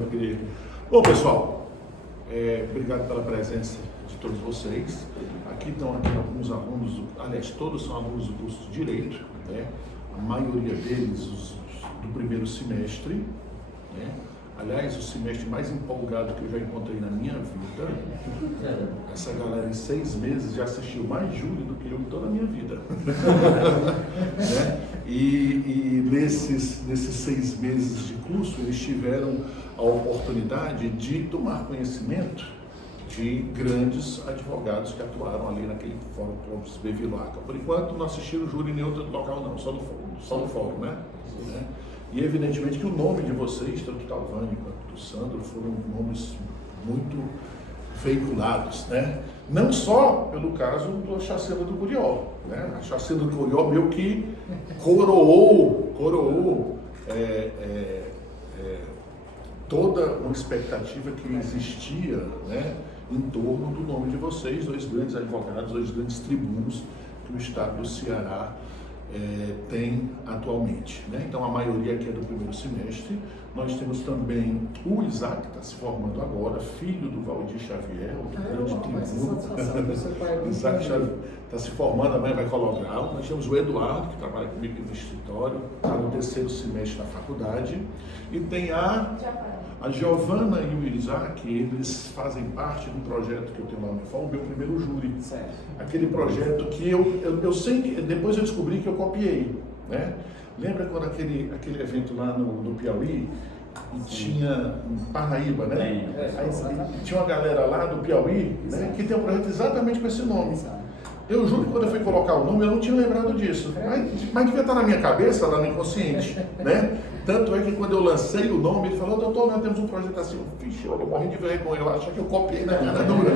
meu querido. Bom, pessoal, obrigado pela presença de todos vocês. Aqui estão alguns alunos, aliás, todos são alunos do curso de Direito, né? A maioria deles do primeiro semestre, né? Aliás, o semestre mais empolgado que eu já encontrei na minha vida. Essa galera em 6 meses já assistiu mais Júri do que eu em toda a minha vida. Né? E nesses 6 meses de curso, eles tiveram a oportunidade de tomar conhecimento de grandes advogados que atuaram ali naquele fórum Clóvis Bevilacqua. Por enquanto, não assistiram Júri em nenhum outro local não, só no fórum, né? E evidentemente que o nome de vocês, tanto do Talvani quanto do Sandro, foram nomes muito veiculados, né? Não só pelo caso da Chacina do Curió, né? A Chacina do Curió meio que coroou toda uma expectativa que existia, né, em torno do nome de vocês, 2 grandes advogados, 2 grandes tribunos que o Estado do Ceará tem atualmente, né? Então a maioria aqui é do primeiro semestre. Nós temos também o Isaac, que está se formando agora, filho do Valdir Xavier, outro grande tribuno. Isaac Xavier está se formando, amanhã vai colocar. Nós temos o Eduardo, que trabalha comigo no escritório, está no 3º semestre da faculdade. E tem a Giovana e o Isaac, eles fazem parte do projeto que eu tenho lá no FAO, o meu primeiro júri. Certo. Aquele projeto que eu sempre, depois eu descobri que eu copiei, né? Lembra quando aquele evento lá no Piauí, e tinha Paraíba, né? Aí, tinha uma galera lá do Piauí, né, que tem um projeto exatamente com esse nome. Eu juro que quando eu fui colocar o nome, eu não tinha lembrado disso. Mas devia estar na minha cabeça, lá no inconsciente, né? Tanto é que quando eu lancei o nome, ele falou: doutor, nós temos um projeto assim. Vixe, eu morri de vergonha, eu acho que eu copiei na cara dura.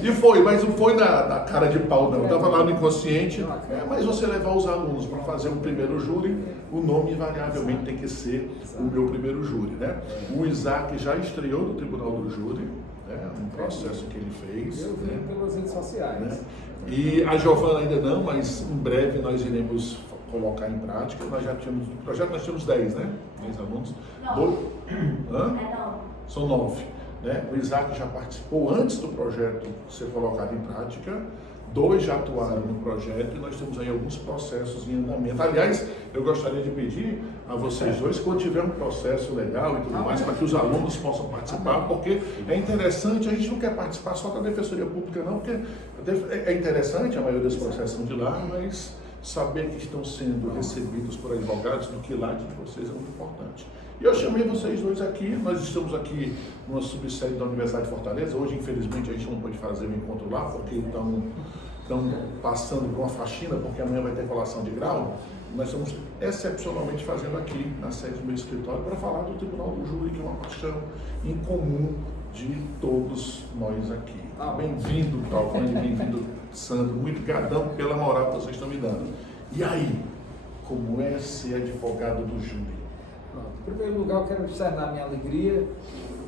E foi, mas não foi na cara de pau, não. Estava lá no inconsciente. Mas você levar os alunos para fazer o primeiro júri, o nome invariavelmente tem que ser o meu primeiro júri, né? O Isaac já estreou no Tribunal do Júri. Um processo que ele fez. Eu vi pelas redes sociais. Né? E a Giovana ainda não, mas em breve nós iremos colocar em prática. Nós já tínhamos, no projeto nós tínhamos 10, né? 10 alunos. 9. São 9. Né? O Isaac já participou antes do projeto ser colocado em prática. 2 já atuaram no projeto e nós temos aí alguns processos em andamento. Aliás, eu gostaria de pedir a vocês dois, quando tiver um processo legal e tudo mais, para que os alunos possam participar, porque é interessante, a gente não quer participar só da Defensoria Pública não, porque é interessante, a maioria dos processos são de lá, mas saber que estão sendo recebidos por advogados do quilate de vocês é muito importante. E eu chamei vocês dois aqui, nós estamos aqui numa subsede da Universidade de Fortaleza. Hoje, infelizmente, a gente não pode fazer o encontro lá, porque estão passando por uma faxina, porque amanhã vai ter colação de grau. Nós estamos excepcionalmente fazendo aqui na sede do meu escritório para falar do Tribunal do Júri, que é uma paixão em comum de todos nós aqui. Bem-vindo, Talvani, bem-vindo, Sandro, muito gratão pela moral que vocês estão me dando. E aí, como é ser advogado do júri? Em primeiro lugar, eu quero externar minha alegria,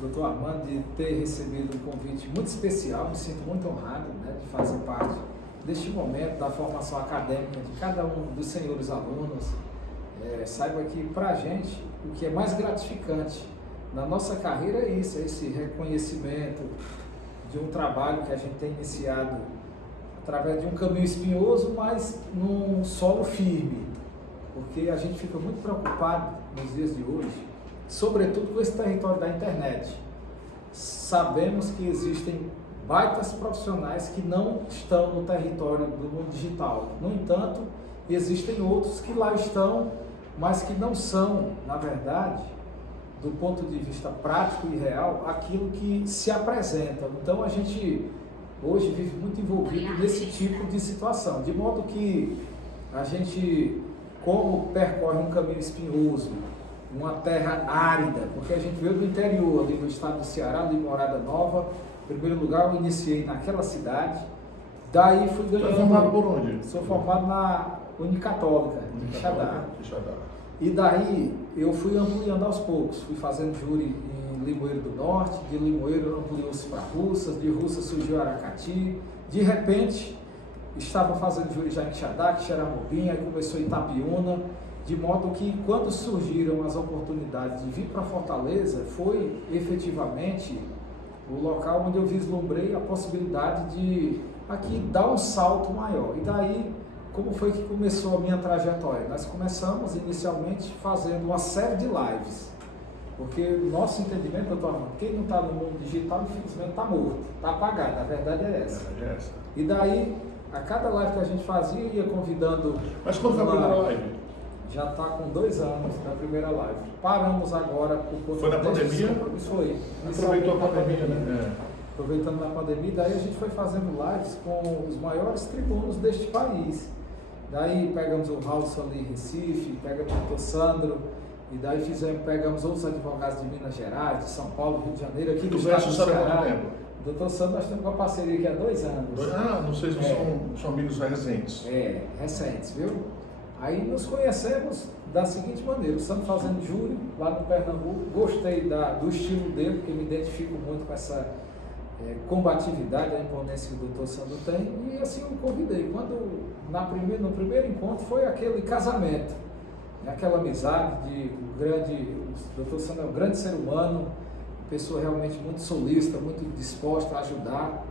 doutor Armando, de ter recebido um convite muito especial. Me sinto muito honrado, né, de fazer parte deste momento da formação acadêmica de cada um dos senhores alunos. Saiba que, para a gente, o que é mais gratificante na nossa carreira é isso, é esse reconhecimento de um trabalho que a gente tem iniciado através de um caminho espinhoso, mas num solo firme, porque a gente fica muito preocupado nos dias de hoje, sobretudo com esse território da internet. Sabemos que existem baitas profissionais que não estão no território do mundo digital. No entanto, existem outros que lá estão, mas que não são, na verdade, do ponto de vista prático e real, aquilo que se apresenta. Então, a gente hoje vive muito envolvido nesse tipo de situação, de modo que a gente, como percorre um caminho espinhoso, uma terra árida, porque a gente veio do interior, ali no estado do Ceará, de Morada Nova. Em primeiro lugar, eu iniciei naquela cidade, daí fui ganhando... Você é formado por onde? Sou formado na Unicatólica, de Quixadá. E daí eu fui ampliando aos poucos, fui fazendo júri em Limoeiro do Norte, de Limoeiro ampliou-se para Russas, de Russas surgiu Aracati, de repente estava fazendo júri já em Quixadá, Xeramobim, aí começou Itapiúna, de modo que quando surgiram as oportunidades de vir para Fortaleza, foi efetivamente o local onde eu vislumbrei a possibilidade de aqui dar um salto maior. E daí, como foi que começou a minha trajetória? Nós começamos inicialmente fazendo uma série de lives, porque o nosso entendimento, doutor Armando, quem não está no mundo digital, infelizmente está morto, está apagado, a verdade é essa. E daí, a cada live que a gente fazia, ia convidando... Mas quando foi a primeira live? Já está com 2 anos da primeira live. Paramos agora por conta... Foi na pandemia? Isso foi. Aproveitou a pandemia, né? Aproveitando a pandemia, daí a gente foi fazendo lives com os maiores tribunos deste país. Daí pegamos o Raul ali em Recife, pegamos o doutor Sandro, e daí pegamos outros advogados de Minas Gerais, de São Paulo, Rio de Janeiro, aqui do estado do Ceará. O doutor Sandro, nós temos uma parceria aqui há 2 anos. Ah, não sei se são amigos recentes. Recentes, viu? Aí nos conhecemos da seguinte maneira: o Sandro fazendo júri lá no Pernambuco, gostei do estilo dele, porque me identifico muito com essa combatividade, a imponência que o doutor Sandro tem, e assim eu convidei. Quando no primeiro encontro foi aquele casamento, aquela amizade o doutor Sandro é um grande ser humano, pessoa realmente muito solícita, muito disposta a ajudar,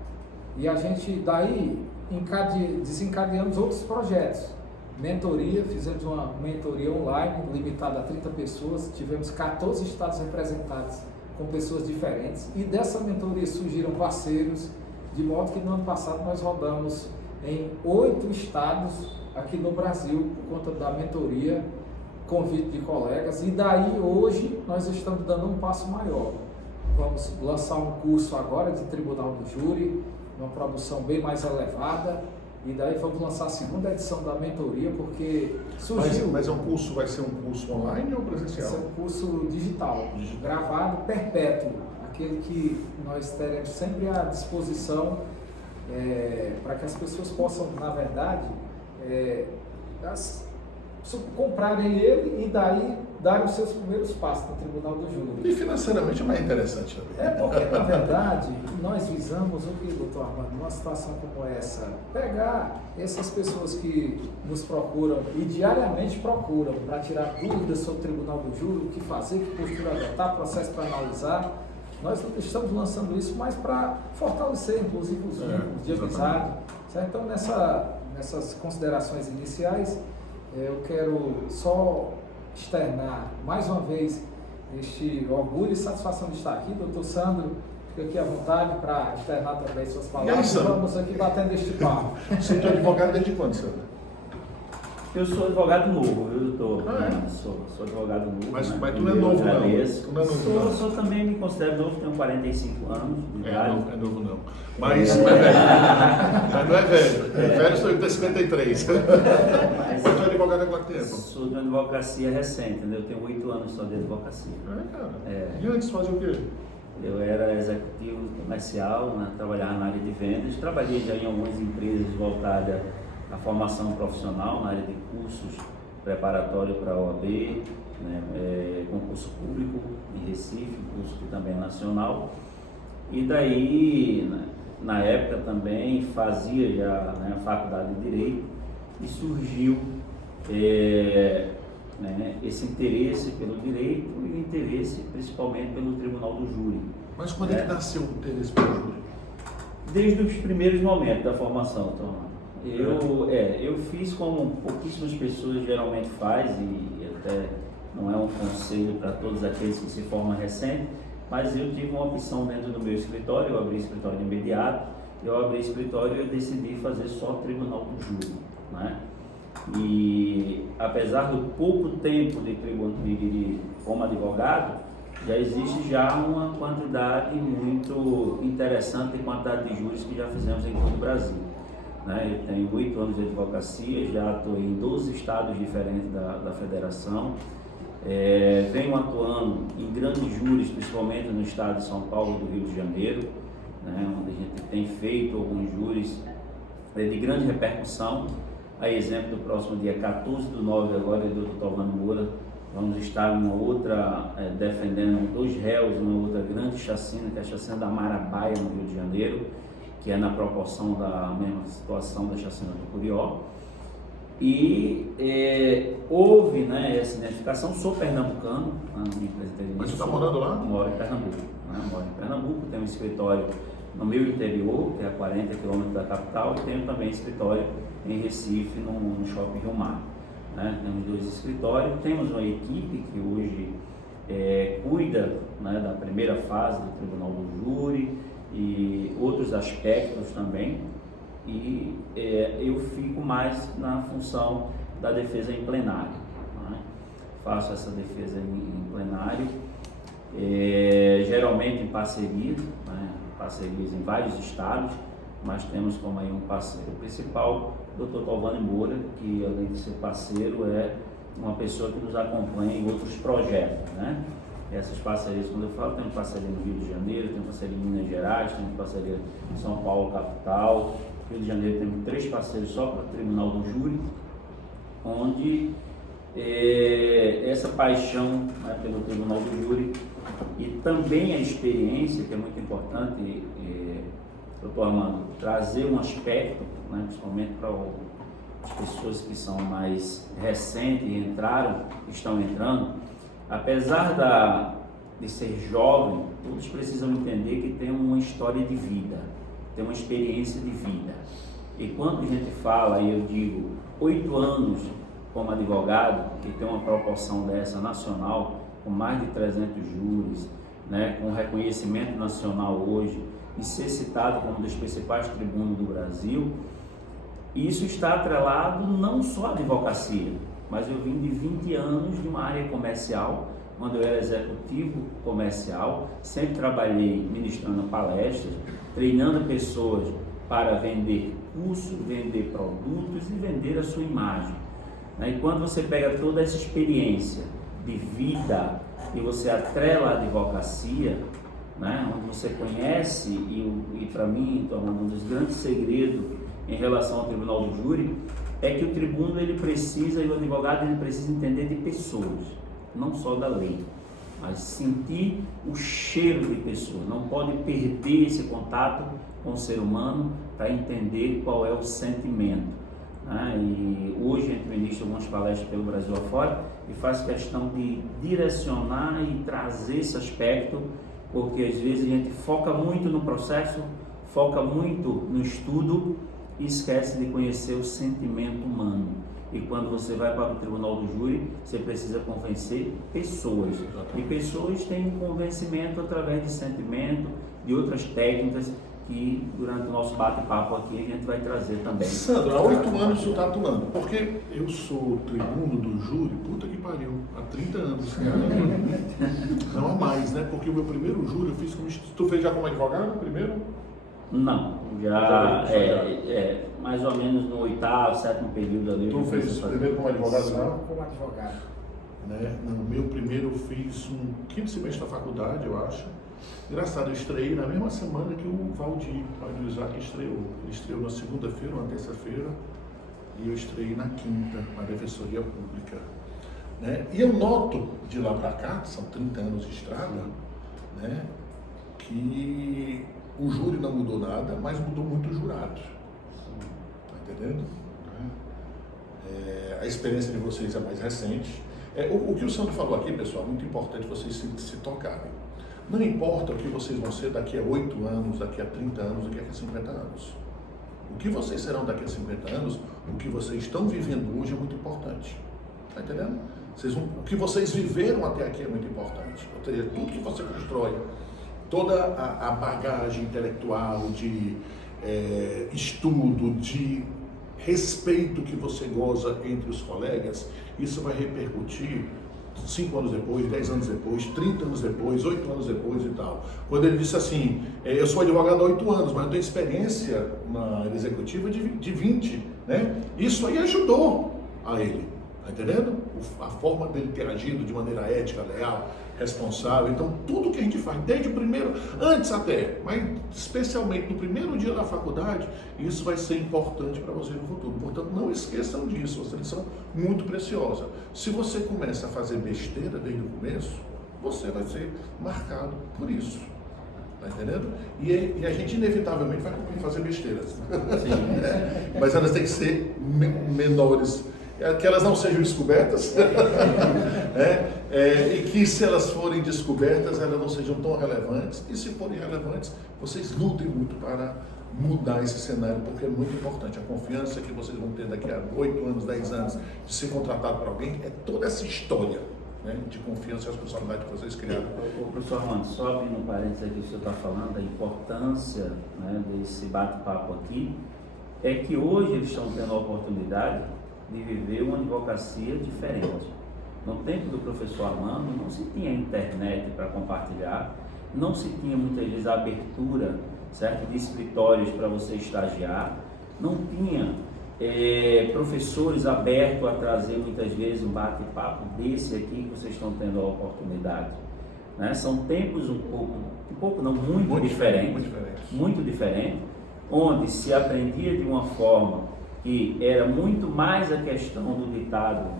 e a gente daí desencadeamos outros projetos. Mentoria, fizemos uma mentoria online, limitada a 30 pessoas, tivemos 14 estados representados com pessoas diferentes, e dessa mentoria surgiram parceiros, de modo que no ano passado nós rodamos em 8 estados aqui no Brasil, por conta da mentoria, convite de colegas, e daí hoje nós estamos dando um passo maior. Vamos lançar um curso agora de Tribunal do Júri, uma produção bem mais elevada, e daí vamos lançar a 2ª edição da mentoria, porque surgiu... Mas vai ser um curso online ou presencial? Vai ser um curso digital, gravado, perpétuo, aquele que nós teremos sempre à disposição para que as pessoas possam, na verdade, comprarem ele e daí darem os seus primeiros passos no Tribunal do Júri. E financeiramente é mais interessante também. Porque, na verdade, nós visamos o que, doutor Armando, numa situação como essa, pegar essas pessoas que nos procuram e diariamente procuram para tirar dúvidas sobre o Tribunal do Júri, o que fazer, que postura adotar, processo para analisar. Nós estamos lançando isso mais para fortalecer, inclusive, os vínculos de amizade. Certo? Então, nessas considerações iniciais, eu quero só externar mais uma vez este orgulho e satisfação de estar aqui. Doutor Sandro, fica aqui à vontade para externar também suas palavras. E vamos aqui batendo este papo. Você é advogado desde quando, Sandro? Eu sou advogado novo, viu, doutor? Sou advogado novo. Mas tu não é novo, não. Sou também, me considero novo, tenho 45 anos de idade. Não é novo, não. Mas não é velho. Mas não é velho. Velho sou eu, tenho 53. Mas tu é advogado há quanto tempo? Sou de uma advocacia recente, entendeu? Eu tenho 8 anos só de advocacia. Cara. E antes fazia o quê? Eu era executivo comercial, né? Trabalhava na área de vendas, trabalhei já em algumas empresas voltadas à formação profissional, na área de cursos preparatório para a OAB, né? Concurso público em Recife, curso que também é nacional. E daí, né, na época também fazia já, né, a faculdade de Direito, e surgiu esse interesse pelo direito e o interesse principalmente pelo Tribunal do Júri. Mas quando é que nasceu o interesse pelo júri? Desde os primeiros momentos da formação, Tom. Eu fiz como pouquíssimas pessoas geralmente fazem, e até não é um conselho para todos aqueles que se formam recente, mas eu tive uma opção dentro do meu escritório, eu abri escritório de imediato, eu abri escritório e eu decidi fazer só Tribunal do Júri, né? E apesar do pouco tempo como advogado, já existe já uma quantidade muito interessante de quantidade de júris que já fizemos em todo o Brasil. Eu tenho 8 anos de advocacia, já estou em 12 estados diferentes da federação. Venho atuando em grandes júris, principalmente no estado de São Paulo e do Rio de Janeiro, onde a gente tem feito alguns júris de grande repercussão. A exemplo do próximo dia 14/9 agora, do Dr. Tovano Moura, vamos estar numa outra, defendendo 2 réus, numa outra grande chacina, que é a chacina da Marabaia, no Rio de Janeiro, que é na proporção da mesma situação da chacina do Curió. E houve, né, essa identificação. Sou pernambucano, Mas você está morando lá? Moro em Pernambuco. Moro em Pernambuco, tenho um escritório no meu interior, que é a 40 quilômetros da capital, e tenho também escritório em Recife, no Shopping Rio Mar. Né? Temos 2 escritórios, temos uma equipe que hoje cuida, né, da primeira fase do Tribunal do Júri e outros aspectos também, e eu fico mais na função da defesa em plenário. Né? Faço essa defesa em plenário, geralmente em parceria, né? Parcerias em vários estados, mas temos como aí um parceiro principal, o Dr. Tolvani Moura, que além de ser parceiro, é uma pessoa que nos acompanha em outros projetos, né? Essas parcerias, quando eu falo, temos parceria no Rio de Janeiro, temos parceria em Minas Gerais, temos parceria em São Paulo, capital. Rio de Janeiro temos 3 parceiros só para o Tribunal do Júri, onde essa paixão, né, pelo Tribunal do Júri e também a experiência, que é muito importante, doutor Armando, trazer um aspecto, né, principalmente para as pessoas que são mais recentes e estão entrando, apesar de ser jovem, todos precisam entender que tem uma história de vida, tem uma experiência de vida. E quando a gente fala, e eu digo, 8 anos como advogado, que tem uma proporção dessa nacional, com mais de 300 júris, né, com reconhecimento nacional hoje, e ser citado como um dos principais tribunos do Brasil, isso está atrelado não só à advocacia, mas eu vim de 20 anos de uma área comercial, quando eu era executivo comercial, sempre trabalhei ministrando palestras, treinando pessoas para vender cursos, vender produtos e vender a sua imagem. E quando você pega toda essa experiência de vida e você atrela a advocacia, né, onde você conhece, e para mim, um dos grandes segredos em relação ao Tribunal do Júri, é que o tribuno ele precisa, e o advogado ele precisa entender de pessoas, não só da lei, mas sentir o cheiro de pessoa. Não pode perder esse contato com o ser humano para entender qual é o sentimento. E hoje a gente ministra algumas palestras pelo Brasil afora e faz questão de direcionar e trazer esse aspecto, porque às vezes a gente foca muito no processo, foca muito no estudo e esquece de conhecer o sentimento humano. E quando você vai para o Tribunal do Júri, você precisa convencer pessoas. E pessoas têm um convencimento através de sentimento, de outras técnicas, que durante o nosso bate-papo aqui a gente vai trazer também. Sandro, há 8 anos você está atuando, porque eu sou tribuno do júri, puta que pariu, há 30 anos. Não há mais, né? Porque o meu primeiro júri eu fiz como... Tu fez já como advogado primeiro? Não, já mais ou menos no 8º, 7º período ali. Tu fez primeiro como advogado? Só como advogado. Né? No meu primeiro eu fiz um 5º semestre da faculdade, eu acho. Engraçado, eu estreiei na mesma semana que o Valdir, pai do Isaac, estreou. Ele estreou na segunda-feira ou na terça-feira e eu estreiei na quinta, na Defensoria Pública. Né? E eu noto, de lá para cá, são 30 anos de estrada, né, que o júri não mudou nada, mas mudou muito o jurado. Tá entendendo? A experiência de vocês é mais recente. O que o Sandro falou aqui, pessoal, é muito importante vocês se tocarem. Não importa o que vocês vão ser daqui a 8 anos, daqui a 30 anos, daqui a 50 anos. O que vocês serão daqui a 50 anos, o que vocês estão vivendo hoje é muito importante. Está entendendo? O que vocês viveram até aqui é muito importante. Ou seja, tudo que você constrói, toda a bagagem intelectual, de estudo, de respeito que você goza entre os colegas, isso vai repercutir 5 anos depois, 10 anos depois, 30 anos depois, 8 anos depois e tal. Quando ele disse assim, eu sou advogado há 8 anos, mas eu tenho experiência na executiva de 20, né? Isso aí ajudou a ele, tá entendendo? A forma dele ter agido de maneira ética, leal, responsável. Então, tudo que a gente faz, desde o primeiro, antes até, mas especialmente no primeiro dia da faculdade, isso vai ser importante para você no futuro. Portanto, não esqueçam disso, essa lição muito preciosa. Se você começa a fazer besteira desde o começo, você vai ser marcado por isso. tá entendendo? E a gente inevitavelmente vai fazer besteiras. Sim. Mas elas têm que ser menores, que elas não sejam descobertas, e que se elas forem descobertas, elas não sejam tão relevantes, e se forem relevantes, vocês lutem muito para mudar esse cenário, porque é muito importante. A confiança que vocês vão ter daqui a 8 anos, 10 anos, de ser contratado por alguém, é toda essa história, né, de confiança e responsabilidade que vocês criaram. O professor Armando, só abrindo um parênteses aqui que o senhor está falando, a importância, né, desse bate-papo aqui, é que hoje eles estão tendo a oportunidade de viver uma advocacia diferente. No tempo do professor Armando, não se tinha internet para compartilhar, não se tinha muitas vezes a abertura, certo, de escritórios para você estagiar, não tinha professores abertos a trazer muitas vezes um bate-papo desse aqui que vocês estão tendo a oportunidade, né? São tempos muito diferentes, muito diferente, onde se aprendia de uma forma que era muito mais a questão do ditado,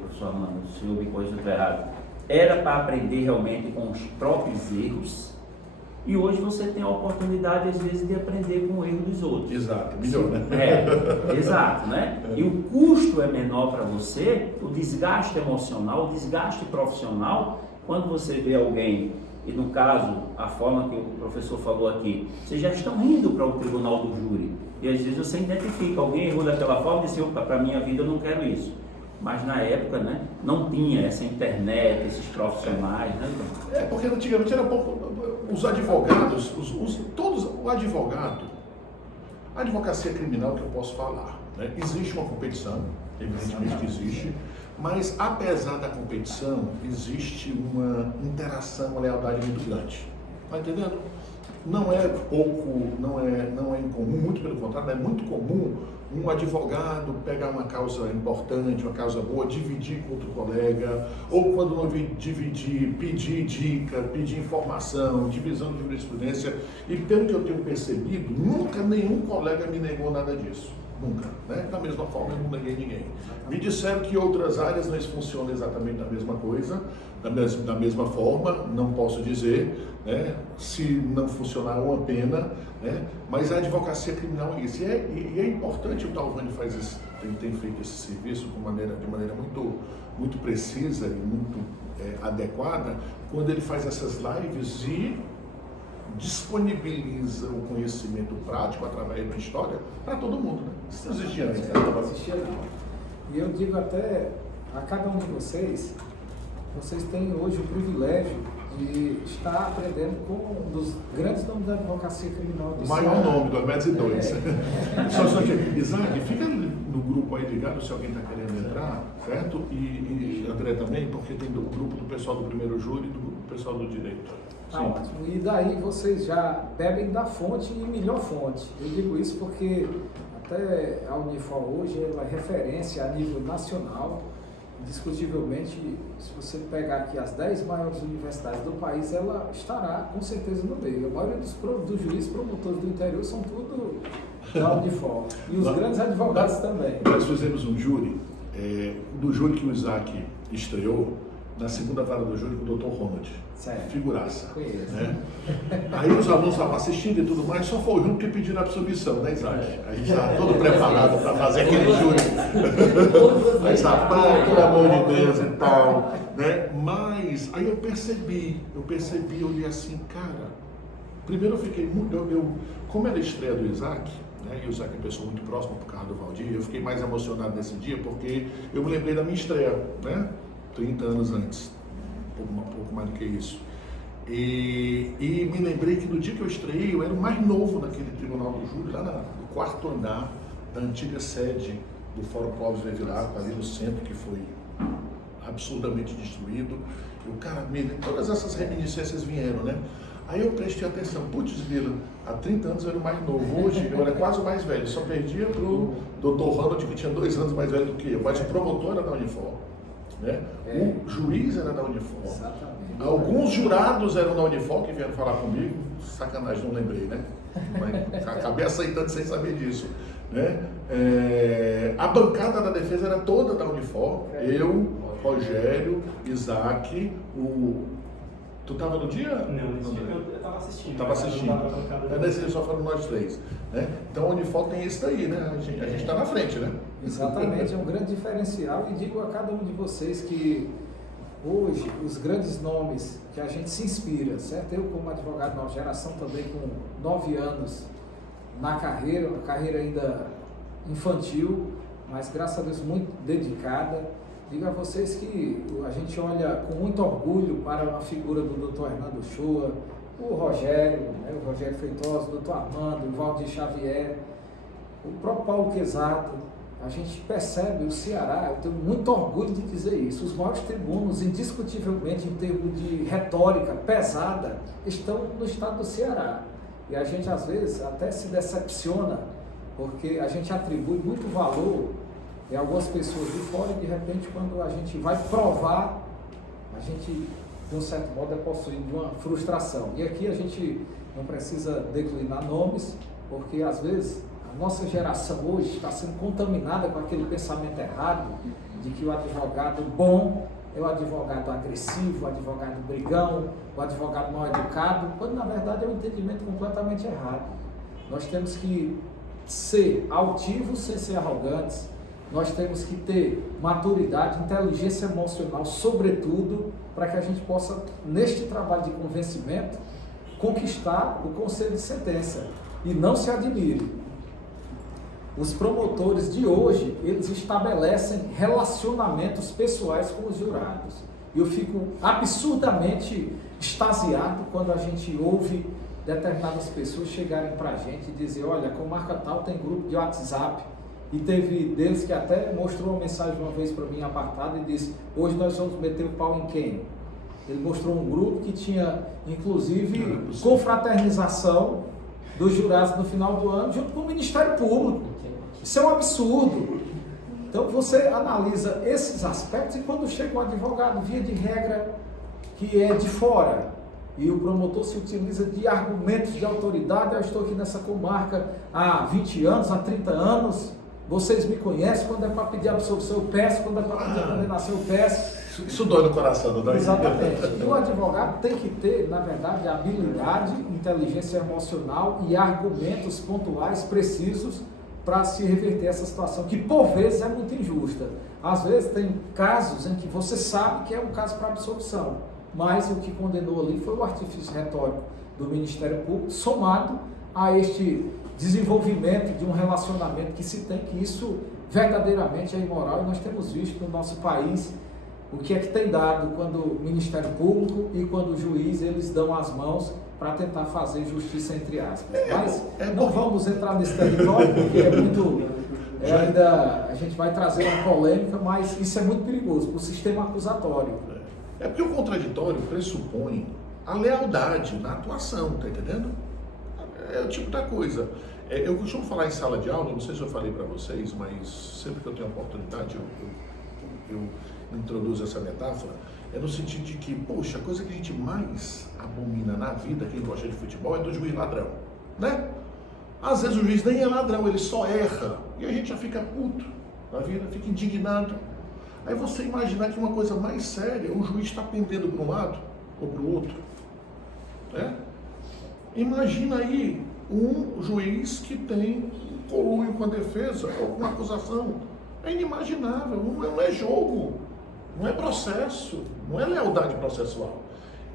professor Armando, o senhor me corrija se eu estiver errado, era para aprender realmente com os próprios erros. E hoje você tem a oportunidade, às vezes, de aprender com o erro dos outros. Exato, melhor, né? Exato, né? E o custo é menor para você, o desgaste emocional, o desgaste profissional, quando você vê alguém, e no caso, a forma que o professor falou aqui, vocês já estão indo para o tribunal do júri, e às vezes você identifica, alguém errou daquela forma e diz, opa, para a minha vida eu não quero isso. Mas na época, né, não tinha essa internet, esses profissionais, né? Porque antigamente era pouco. Os advogados, o advogado, a advocacia criminal que eu posso falar, né? Existe uma competição, evidentemente que existe, mas apesar da competição, existe uma interação, uma lealdade muito grande. Tá entendendo? Não é pouco, não é incomum, muito pelo contrário, é muito comum um advogado pegar uma causa importante, uma causa boa, dividir com outro colega, ou quando não dividir, pedir dica, pedir informação, divisão de jurisprudência, e pelo que eu tenho percebido, nunca nenhum colega me negou nada disso. Nunca, né? Da mesma forma, eu não neguei ninguém. Me disseram que outras áreas não funcionam exatamente da mesma coisa, da mesma forma, não posso dizer, né? Se não funcionar é uma pena, né? Mas a advocacia criminal é isso. E é importante, o Talvani tem feito esse serviço de maneira muito, muito precisa e muito adequada, quando ele faz essas lives e disponibiliza o conhecimento prático através da história para todo mundo, né? Isso não existia antes, né? Não existia não. E eu digo até a cada um de vocês têm hoje o privilégio de estar aprendendo com um dos grandes nomes da advocacia criminal. O maior nome, 2,2 m. Só que, Isaac, fica no grupo aí ligado se alguém está querendo entrar, certo? E André também, porque tem o grupo do pessoal do primeiro júri e do grupo do pessoal do direito. Tá ótimo. E daí vocês já bebem da fonte e melhor fonte. Eu digo isso porque até a Unifor hoje ela é referência a nível nacional. Indiscutivelmente, se você pegar aqui as 10 maiores universidades do país, ela estará com certeza no meio. A maioria dos juízes promotores do interior são tudo da Unifor. E os grandes advogados também. Nós fizemos um júri, do júri que o Isaac estreou, na segunda vara do júri com o Dr. Ronald. Certo. Figuraça. Conheço. Né? Aí os alunos estavam assistindo e tudo mais, só foi o único que pediram a absolvição, né, Isaac? A gente estava todo preparado para fazer aquele júri. Aí rapaz, pelo amor de Deus e tal, né? Mas aí eu percebi, eu olhei assim, cara, primeiro eu fiquei muito, como era a estreia do Isaac, né, e o Isaac é uma pessoa muito próxima por causa do Valdir, eu fiquei mais emocionado nesse dia porque eu me lembrei da minha estreia, né? 30 anos antes, um pouco mais do que isso. E me lembrei que no dia que eu estreiei, eu era o mais novo naquele tribunal do júri, lá no 4º andar da antiga sede do Fórum Clóvis Bevilacqua, ali no centro, que foi absurdamente destruído. Todas essas reminiscências vieram, né? Aí eu prestei atenção, putz, Vila, há 30 anos eu era o mais novo, hoje eu era quase o mais velho, só perdia pro Dr. Ronald, que tinha 2 anos mais velho do que eu, mas o promotor era da Unifor, né? O juiz era da Unifor. Exatamente. Alguns jurados eram da Unifor que vieram falar comigo, sacanagem, não lembrei, né? Mas acabei aceitando sem saber disso, né? A bancada da defesa era toda da Unifor, eu, Rogério, Isaac, Tu estava no dia? Não, nesse dia eu estava assistindo. Estava assistindo. Nesse dia só foram nós três. Né? Então a Unifoco tem isso daí, né? A gente está na frente, né? Exatamente, é um grande diferencial e digo a cada um de vocês que hoje os grandes nomes que a gente se inspira, certo? Eu como advogado de nova geração também com 9 anos na carreira, uma carreira ainda infantil, mas graças a Deus muito dedicada. Digo a vocês que a gente olha com muito orgulho para a figura do Dr. Hernando Uchoa, o Rogério, né? O Rogério Feitosa, o Dr. Armando, o Valdir Xavier, o próprio Paulo Quesato. A gente percebe o Ceará, eu tenho muito orgulho de dizer isso, os maiores tribunos, indiscutivelmente em termos de retórica pesada, estão no estado do Ceará. E a gente às vezes até se decepciona, porque a gente atribui muito valor em algumas pessoas de fora e de repente quando a gente vai provar, a gente de um certo modo é possuído de uma frustração. E aqui a gente não precisa declinar nomes, porque às vezes a nossa geração hoje está sendo contaminada com aquele pensamento errado de que o advogado bom é o advogado agressivo, o advogado brigão, o advogado mal educado, quando na verdade é um entendimento completamente errado. Nós temos que ser altivos sem ser arrogantes, nós temos que ter maturidade, inteligência emocional, sobretudo, para que a gente possa, neste trabalho de convencimento, conquistar o conselho de sentença. E não se admire. Os promotores de hoje, eles estabelecem relacionamentos pessoais com os jurados. Eu fico absurdamente extasiado quando a gente ouve determinadas pessoas chegarem para a gente e dizer, olha, comarca tal tem grupo de WhatsApp. E teve deles que até mostrou uma mensagem uma vez para mim apartada e disse, hoje nós vamos meter o pau em quem? Ele mostrou um grupo que tinha, inclusive, confraternização dos jurados no final do ano, junto com o Ministério Público. Isso é um absurdo. Então você analisa esses aspectos e quando chega um advogado, via de regra, que é de fora, e o promotor se utiliza de argumentos de autoridade, eu estou aqui nessa comarca há 20 anos, há 30 anos, vocês me conhecem, quando é para pedir absolvição eu peço, quando é para pedir condenação eu peço. Isso dói no coração, não dói? Exatamente. E o advogado tem que ter, na verdade, habilidade, inteligência emocional e argumentos pontuais, precisos, para se reverter essa situação, que por vezes é muito injusta. Às vezes tem casos em que você sabe que é um caso para absolvição, mas o que condenou ali foi o artifício retórico do Ministério Público, somado a este desenvolvimento de um relacionamento que se tem, que isso verdadeiramente é imoral, e nós temos visto no nosso país o que é que tem dado quando o Ministério Público e quando o juiz, eles dão as mãos para tentar fazer justiça entre aspas. Mas não vamos entrar nesse território, porque é muito... ainda a gente vai trazer uma polêmica, mas isso é muito perigoso para o sistema acusatório. É porque o contraditório pressupõe a lealdade na atuação, tá entendendo? É o tipo da coisa. Eu costumo falar em sala de aula, não sei se eu falei para vocês, mas sempre que eu tenho oportunidade eu introduzo essa metáfora, é no sentido de que, poxa, a coisa que a gente mais abomina na vida, quem gosta de futebol, é do juiz ladrão, né? Às vezes o juiz nem é ladrão, ele só erra, e a gente já fica puto na vida, fica indignado. Aí você imaginar que uma coisa mais séria, o juiz está pendendo para um lado ou para o outro, né? Imagina aí um juiz que tem um conluio com a defesa ou com a acusação. É inimaginável, não é jogo, não é processo, não é lealdade processual.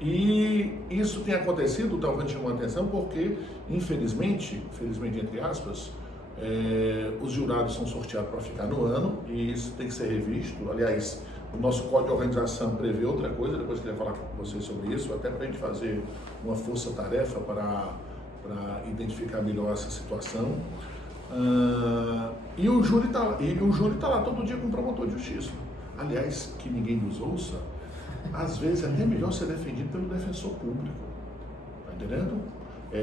E isso tem acontecido, talvez chamou a atenção, porque, infelizmente entre aspas, os jurados são sorteados para ficar no ano, e isso tem que ser revisto. Aliás, o nosso código de organização prevê outra coisa, depois eu queria falar com vocês sobre isso, até para a gente fazer uma força-tarefa para identificar melhor essa situação. E o júri está lá todo dia com o promotor de justiça. Aliás, que ninguém nos ouça, às vezes é até melhor ser defendido pelo defensor público, tá entendendo?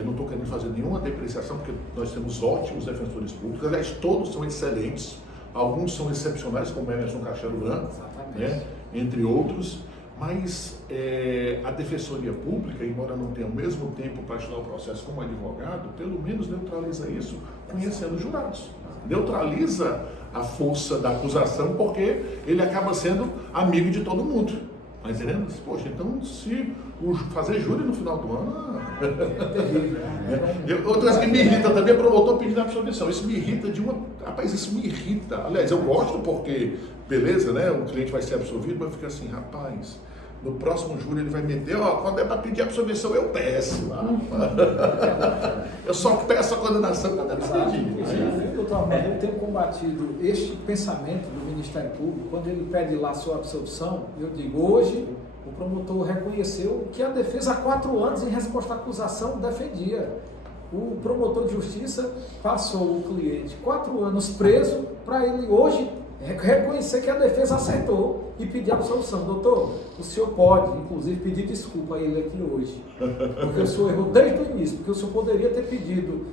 Não estou querendo fazer nenhuma depreciação, porque nós temos ótimos defensores públicos, aliás, todos são excelentes, alguns são excepcionais, como Emerson Castelo Branco, né, entre outros, mas a defensoria pública, embora não tenha o mesmo tempo para estudar o processo como advogado, pelo menos neutraliza isso conhecendo os jurados. Neutraliza a força da acusação, porque ele acaba sendo amigo de todo mundo. Tá entendendo? Poxa, então se fazer júri no final do ano... Outra coisa que me irrita também é promotor pedindo absolvição. Isso me irrita Rapaz, isso me irrita. Aliás, eu gosto porque, beleza, né? O cliente vai ser absolvido, mas fica assim, rapaz... No próximo júri ele vai meter, quando é para pedir absolvição, eu peço. Eu só peço a condenação quando é para pedir. Doutor Armando, eu tenho combatido este pensamento do Ministério Público, quando ele pede lá a sua absolvição, eu digo, hoje o promotor reconheceu que a defesa há 4 anos, em resposta à acusação, defendia. O promotor de justiça passou o cliente 4 anos preso para ele hoje reconhecer que a defesa acertou e pedir absolvição. Doutor, o senhor pode, inclusive, pedir desculpa a ele aqui hoje, porque o senhor errou desde o início, porque o senhor poderia ter pedido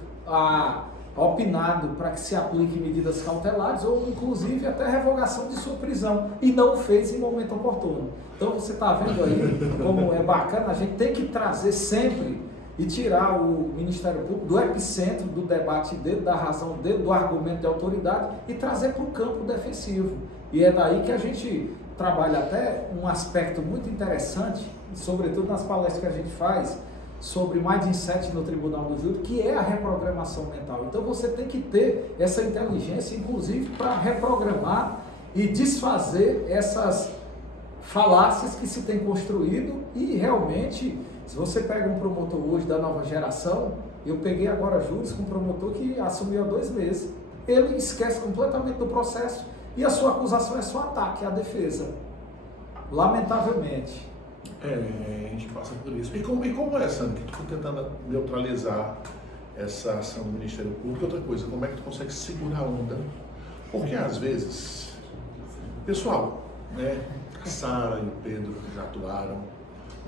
opinado para que se aplique medidas cautelares ou, inclusive, até revogação de sua prisão, e não fez em momento oportuno. Então, você está vendo aí como é bacana, a gente tem que trazer sempre e tirar o Ministério Público do epicentro do debate dele, da razão dele, do argumento de autoridade e trazer para o campo defensivo. E é daí que a gente trabalha até um aspecto muito interessante, sobretudo nas palestras que a gente faz, sobre mindset no Tribunal do Júri, que é a reprogramação mental. Então você tem que ter essa inteligência, inclusive, para reprogramar e desfazer essas falácias que se tem construído e realmente... Se você pega um promotor hoje da nova geração, eu peguei agora juros com um promotor que assumiu há 2 meses. Ele esquece completamente do processo e a sua acusação é só ataque à defesa. Lamentavelmente. A gente passa por isso. E como é, Sandro, que tu está tentando neutralizar essa ação do Ministério Público? Outra coisa, como é que tu consegue segurar a onda? Porque às vezes, pessoal, né, a Sara e o Pedro já atuaram,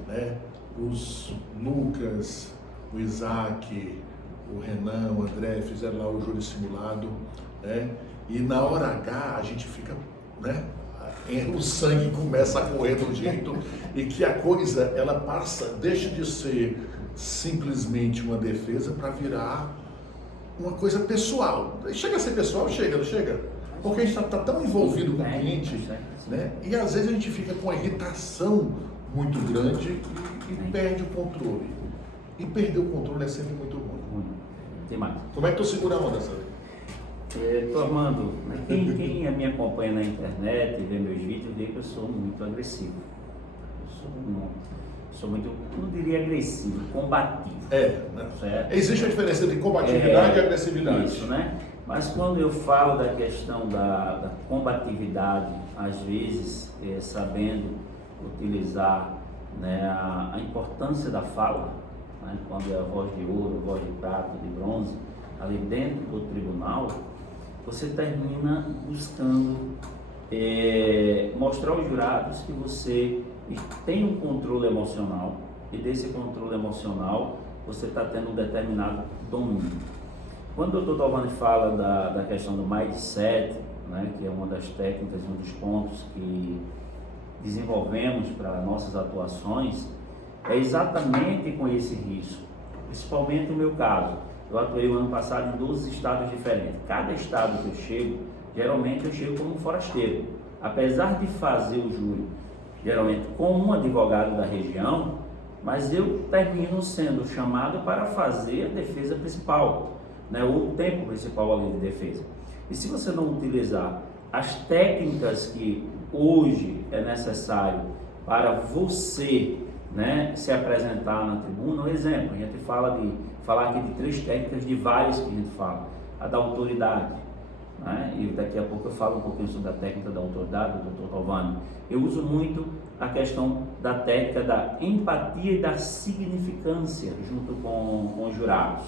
né? Os Lucas, o Isaac, o Renan, o André fizeram lá o júri simulado, né? E na hora H a gente fica, né? O sangue começa a correr do jeito e que a coisa, ela passa, deixa de ser simplesmente uma defesa para virar uma coisa pessoal. Chega a ser pessoal, chega, não chega? Porque a gente está tão envolvido com o cliente, né? E às vezes a gente fica com a irritação muito grande e perde o controle. E perder o controle é sempre muito ruim. Tem mais. Como é que tu segura a onda, sabe? Estou Armando, quem me acompanha na internet e vê meus vídeos, vê que eu sou muito agressivo. Eu sou muito, não diria agressivo, combativo. Né? Certo? Existe a diferença entre combatividade e agressividade. Isso, né? Mas quando eu falo da questão da combatividade, às vezes, sabendo utilizar, né, a importância da fala, né, quando é a voz de ouro, a voz de prata, de bronze, ali dentro do tribunal, você termina buscando mostrar aos jurados que você tem um controle emocional e desse controle emocional você está tendo um determinado domínio. Quando o Dr. Giovanni fala da questão do mindset, né, que é uma das técnicas, um dos pontos que desenvolvemos para nossas atuações, é exatamente com esse risco, principalmente no meu caso. Eu atuei o ano passado em 12 estados diferentes. Cada estado que eu chego, geralmente eu chego como um forasteiro. Apesar de fazer o júri, geralmente com um advogado da região, mas eu termino sendo chamado para fazer a defesa principal, né, o tempo principal ali de defesa. E se você não utilizar as técnicas que hoje é necessário para você, né, se apresentar na tribuna, um exemplo, a gente falar aqui de 3 técnicas de várias que a gente fala. A da autoridade, né, e daqui a pouco eu falo um pouquinho sobre a técnica da autoridade do Dr. Giovanni. Eu uso muito a questão da técnica da empatia e da significância junto com os jurados,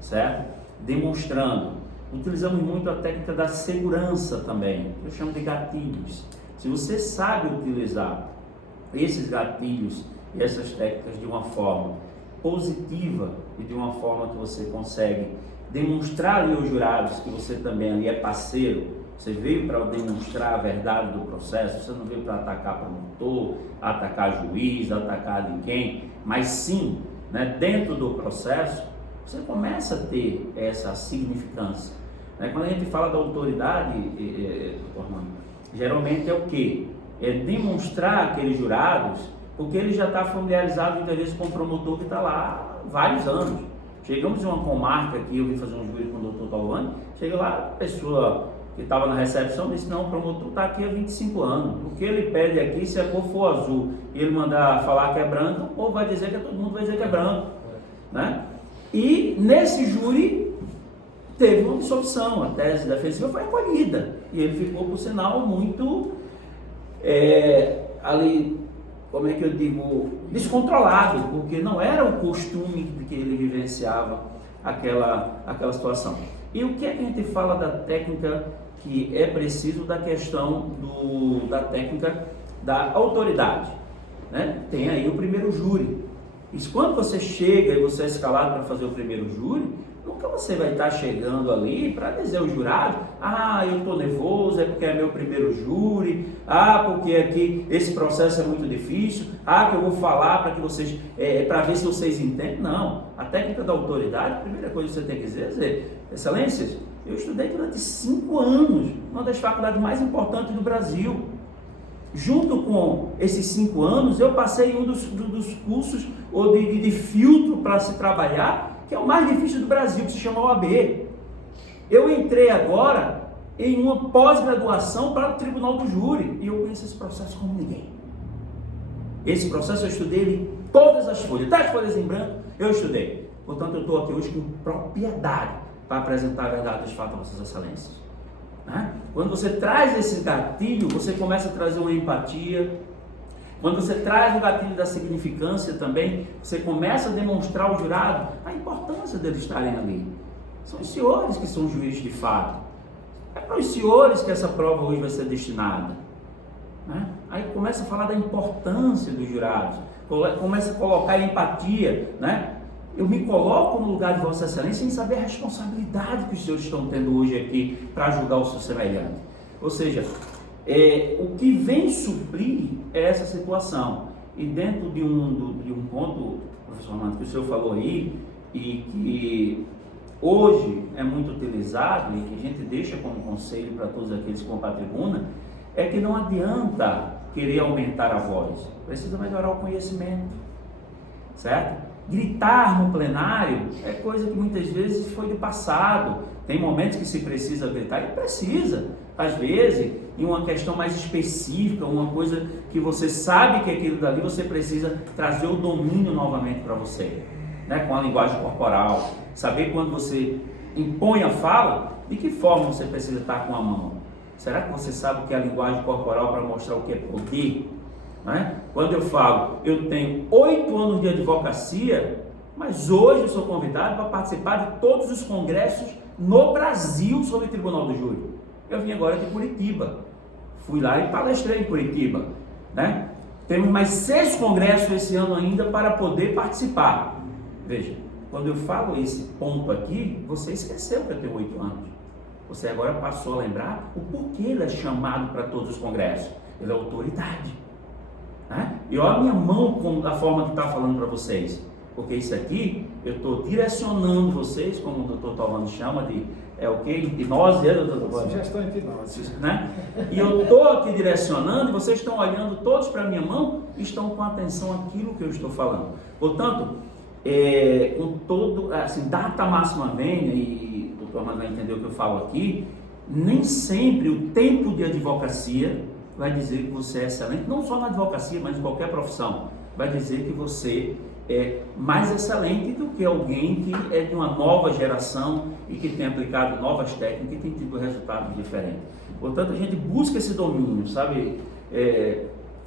certo? Demonstrando. Utilizamos muito a técnica da segurança também, eu chamo de gatilhos. Se você sabe utilizar esses gatilhos e essas técnicas de uma forma positiva e de uma forma que você consegue demonstrar ali aos jurados que você também ali é parceiro, você veio para demonstrar a verdade do processo, você não veio para atacar promotor, atacar juiz, atacar ninguém, mas sim, né, dentro do processo, você começa a ter essa significância. Quando a gente fala da autoridade, geralmente é o quê? demonstrar aqueles jurados, porque ele já está familiarizado muitas vezes com o promotor que está lá há vários anos. Chegamos em uma comarca aqui, eu vim fazer um júri com o doutor Talvani, chega lá, a pessoa que estava na recepção disse, não, o promotor está aqui há 25 anos, o que ele pede aqui, se a cor for azul e ele mandar falar que é branco, o povo vai dizer que todo mundo vai dizer que é branco, né? E nesse júri teve uma dissolução, a tese defensiva foi acolhida, e ele ficou, por sinal, muito ali, como é que eu digo, descontrolado, porque não era o costume de que ele vivenciava aquela situação. E o que é que a gente fala da técnica que é preciso da questão da técnica da autoridade, né? Tem aí o primeiro júri. Isso, quando você chega e você é escalado para fazer o primeiro júri, nunca você vai estar chegando ali para dizer ao jurado, eu estou nervoso, é porque é meu primeiro júri, porque aqui esse processo é muito difícil, que eu vou falar para que vocês, para ver se vocês entendem. Não, a técnica da autoridade, a primeira coisa que você tem que dizer, excelências, eu estudei durante 5 anos, uma das faculdades mais importantes do Brasil. Junto com esses 5 anos, eu passei um dos cursos ou de filtro para se trabalhar, que é o mais difícil do Brasil, que se chama OAB. Eu entrei agora em uma pós-graduação para o Tribunal do Júri, e eu conheço esse processo como ninguém. Esse processo eu estudei ele, todas as folhas, até as folhas em branco, eu estudei. Portanto, eu estou aqui hoje com propriedade para apresentar a verdade dos fatos a Vossas Excelências. Quando você traz esse gatilho, você começa a trazer uma empatia. Quando você traz o gatilho da significância também, você começa a demonstrar ao jurado a importância deles estarem ali. São os senhores que são juízes de fato. É para os senhores que essa prova hoje vai ser destinada. Aí começa a falar da importância dos jurados, começa a colocar empatia, Eu me coloco no lugar de Vossa Excelência em saber a responsabilidade que os senhores estão tendo hoje aqui para julgar o seu semelhante. Ou seja, o que vem suprir é essa situação. E dentro de um ponto, professor Armando, que o senhor falou aí, e que hoje é muito utilizado e que a gente deixa como conselho para todos aqueles que vão para a tribuna, é que não adianta querer aumentar a voz, precisa melhorar o conhecimento, certo? Gritar no plenário é coisa que muitas vezes foi do passado. Tem momentos que se precisa gritar e precisa. Às vezes, em uma questão mais específica, uma coisa que você sabe que aquilo dali, você precisa trazer o domínio novamente para você, com a linguagem corporal. Saber quando você impõe a fala, de que forma você precisa estar com a mão. Será que você sabe o que é a linguagem corporal para mostrar o que é poder? Quando eu falo, eu tenho 8 anos de advocacia, mas hoje eu sou convidado para participar de todos os congressos no Brasil sobre o Tribunal do Júri. Eu vim agora de Curitiba, fui lá e palestrei em Curitiba, Temos mais 6 congressos esse ano ainda para poder participar. Veja, quando eu falo esse ponto aqui, você esqueceu que eu tenho 8 anos. Você agora passou a lembrar o porquê ele é chamado para todos os congressos. Ele é autoridade. E olha a minha mão da forma que está falando para vocês, porque isso aqui eu estou direcionando vocês, como o doutor Talvani chama de hipnose, doutor? Sugestão hipnose, E eu estou aqui direcionando e vocês estão olhando todos para a minha mão e estão com atenção àquilo que eu estou falando. Portanto, com todo, assim, data máxima vênia, e o doutor Armando vai entender o que eu falo aqui, nem sempre o tempo de advocacia vai dizer que você é excelente, não só na advocacia, mas em qualquer profissão. Vai dizer que você é mais excelente do que alguém que é de uma nova geração e que tem aplicado novas técnicas e tem tido resultados diferentes. Portanto, a gente busca esse domínio, sabe,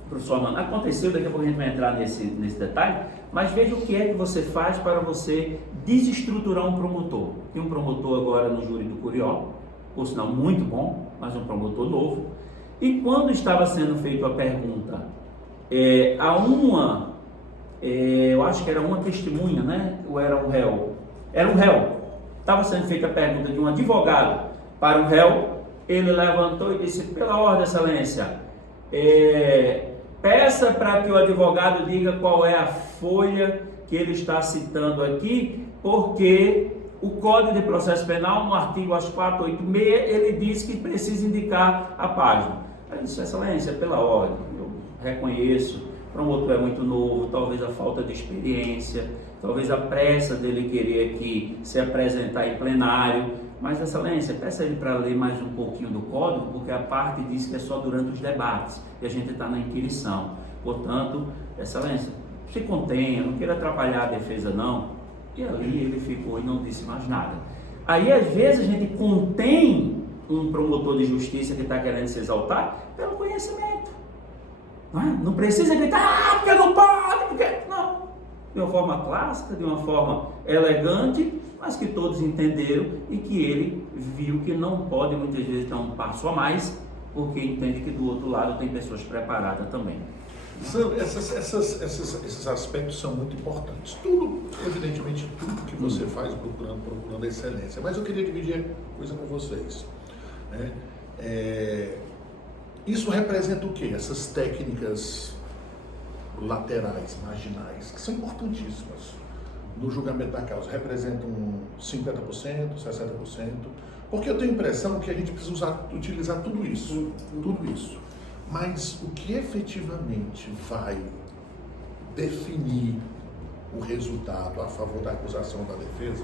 professor Armando? Aconteceu, daqui a pouco a gente vai entrar nesse detalhe, mas veja o que é que você faz para você desestruturar um promotor. Tem um promotor agora no júri do Curió, por sinal muito bom, mas um promotor novo. E quando estava sendo feita a pergunta eu acho que era uma testemunha, ou era um réu? Era um réu. Estava sendo feita a pergunta de um advogado para um réu, ele levantou e disse, pela ordem, excelência, peça para que o advogado diga qual é a folha que ele está citando aqui, porque o Código de Processo Penal, no artigo 486, ele diz que precisa indicar a página. Aí disse, excelência, pela ordem, eu reconheço, o promotor é muito novo, talvez a falta de experiência, talvez a pressa dele querer aqui se apresentar em plenário, mas excelência, peça ele para ler mais um pouquinho do código, porque a parte diz que é só durante os debates, e a gente está na inquirição. Portanto, excelência, se contenha, não queira atrapalhar a defesa não. E ali ele ficou e não disse mais nada. Aí às vezes a gente contém um promotor de justiça que está querendo se exaltar pelo conhecimento. Não precisa gritar, porque não pode, porque... Não. De uma forma clássica, de uma forma elegante, mas que todos entenderam e que ele viu que não pode muitas vezes dar um passo a mais, porque entende que do outro lado tem pessoas preparadas também. Esses aspectos são muito importantes. Tudo, evidentemente, tudo que você faz procurando a excelência. Mas eu queria dividir a coisa com vocês. Né? Isso representa o quê? Essas técnicas laterais, marginais, que são importantíssimas no julgamento da causa. Representam 50%, 60%. Porque eu tenho a impressão que a gente precisa utilizar tudo isso. Tudo isso. Mas o que efetivamente vai definir o resultado a favor da acusação ou da defesa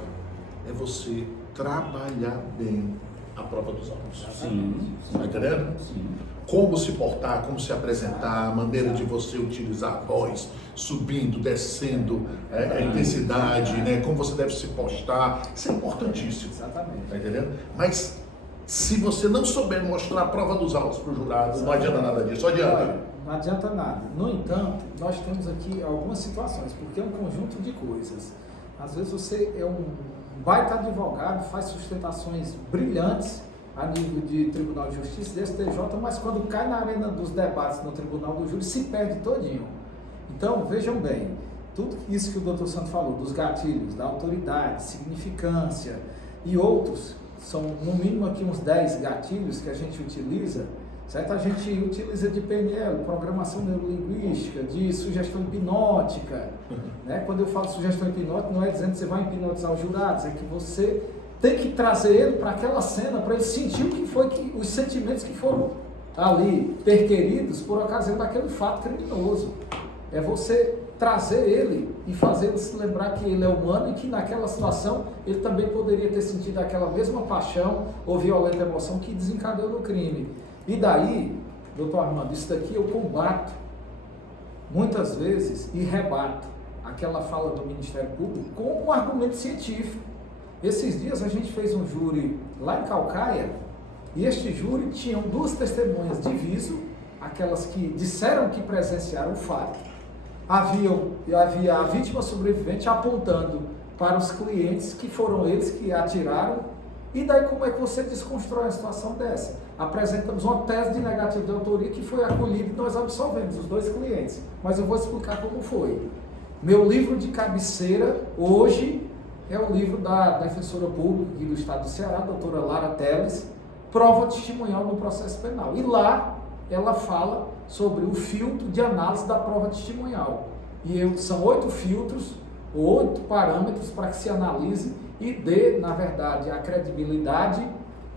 é você trabalhar bem a prova dos autos. Sim. Está entendendo? Sim. Como se portar, como se apresentar, a maneira de você utilizar a voz, subindo, descendo, a intensidade, né? Como você deve se postar. Isso é importantíssimo. Exatamente. Está entendendo? Mas se você não souber mostrar a prova dos autos para o jurado, não adianta nada disso. Adianta. Não adianta nada. No entanto, nós temos aqui algumas situações, porque é um conjunto de coisas. Às vezes você é um baita advogado, faz sustentações brilhantes a nível de Tribunal de Justiça, de STJ, mas quando cai na arena dos debates no Tribunal do Júri, se perde todinho. Então, vejam bem, tudo isso que o Dr. Santos falou, dos gatilhos, da autoridade, significância e outros, são no mínimo aqui uns 10 gatilhos que a gente utiliza, certo? A gente utiliza de PNL, programação neurolinguística, de sugestão hipnótica, né? Quando eu falo sugestão hipnótica, não é dizendo que você vai hipnotizar os jurados, é que você tem que trazer ele para aquela cena, para ele sentir o que foi, os sentimentos que foram ali perquiridos por ocasião daquele fato criminoso. É você trazer ele e fazer ele se lembrar que ele é humano e que naquela situação ele também poderia ter sentido aquela mesma paixão ou violenta emoção que desencadeou no crime. E daí, doutor Armando, isso daqui eu combato muitas vezes e rebato aquela fala do Ministério Público com um argumento científico. Esses dias a gente fez um júri lá em Calcaia e este júri tinham 2 testemunhas de viso, aquelas que disseram que presenciaram o fato. Havia a vítima sobrevivente apontando para os clientes que foram eles que atiraram. E daí como é que você desconstrói uma situação dessa? Apresentamos uma tese de negativa de autoria que foi acolhida e nós absolvemos os 2 clientes. Mas eu vou explicar como foi. Meu livro de cabeceira hoje é o livro da defensora pública aqui do estado do Ceará, a doutora Lara Teles, prova testemunhal no processo penal. E lá ela fala sobre o filtro de análise da prova testemunhal. E são 8 filtros, 8 parâmetros para que se analise e dê, na verdade, a credibilidade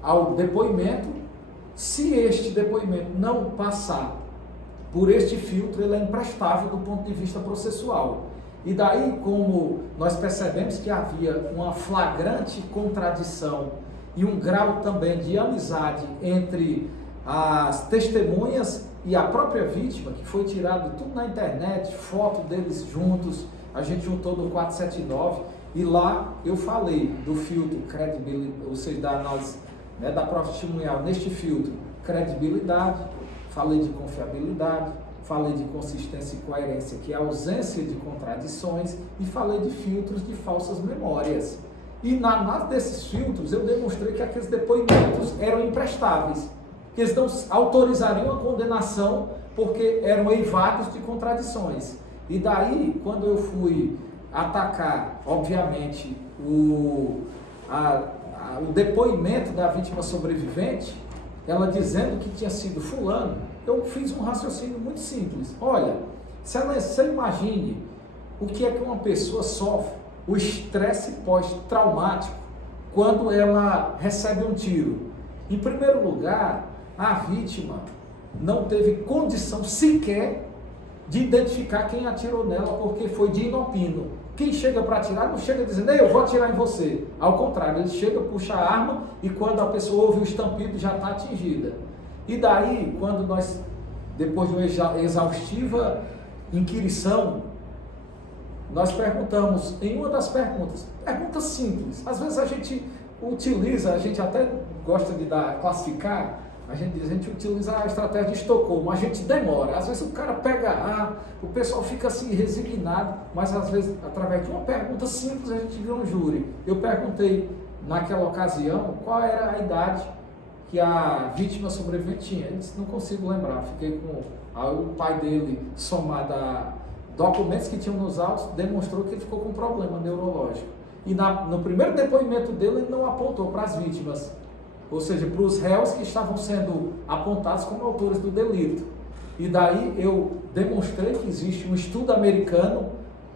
ao depoimento. Se este depoimento não passar por este filtro, ele é imprestável do ponto de vista processual. E daí, como nós percebemos que havia uma flagrante contradição e um grau também de amizade entre as testemunhas e a própria vítima, que foi tirado tudo na internet, foto deles juntos, a gente juntou no 479, e lá eu falei do filtro credibilidade, ou seja, da análise, né, da prova testemunhal neste filtro, credibilidade, falei de confiabilidade, falei de consistência e coerência, que é a ausência de contradições, e falei de filtros de falsas memórias. E na análise desses filtros eu demonstrei que aqueles depoimentos eram imprestáveis, que eles não autorizariam a condenação porque eram eivados de contradições. E daí, quando eu fui atacar, obviamente, o depoimento da vítima sobrevivente, ela dizendo que tinha sido fulano, eu fiz um raciocínio muito simples. Olha, se você imagine o que é que uma pessoa sofre, o estresse pós-traumático, quando ela recebe um tiro. Em primeiro lugar, a vítima, não teve condição sequer de identificar quem atirou nela, porque foi de inopino. Quem chega para atirar não chega dizendo, ei, eu vou atirar em você. Ao contrário, ele chega, puxa a arma e quando a pessoa ouve o estampido já está atingida. E daí, quando nós, depois de uma exaustiva inquirição, nós perguntamos, em uma das perguntas simples, às vezes a gente utiliza, a gente até gosta de classificar, a gente utiliza a estratégia de Estocolmo, a gente demora, às vezes o cara pega o pessoal fica assim resignado, mas às vezes através de uma pergunta simples a gente vira um júri. Eu perguntei naquela ocasião qual era a idade que a vítima sobrevivente tinha, ele disse, não consigo lembrar, fiquei com o pai dele somado a documentos que tinham nos autos, demonstrou que ele ficou com um problema neurológico. E no primeiro depoimento dele, ele não apontou para as vítimas, ou seja, para os réus que estavam sendo apontados como autores do delito. E daí eu demonstrei que existe um estudo americano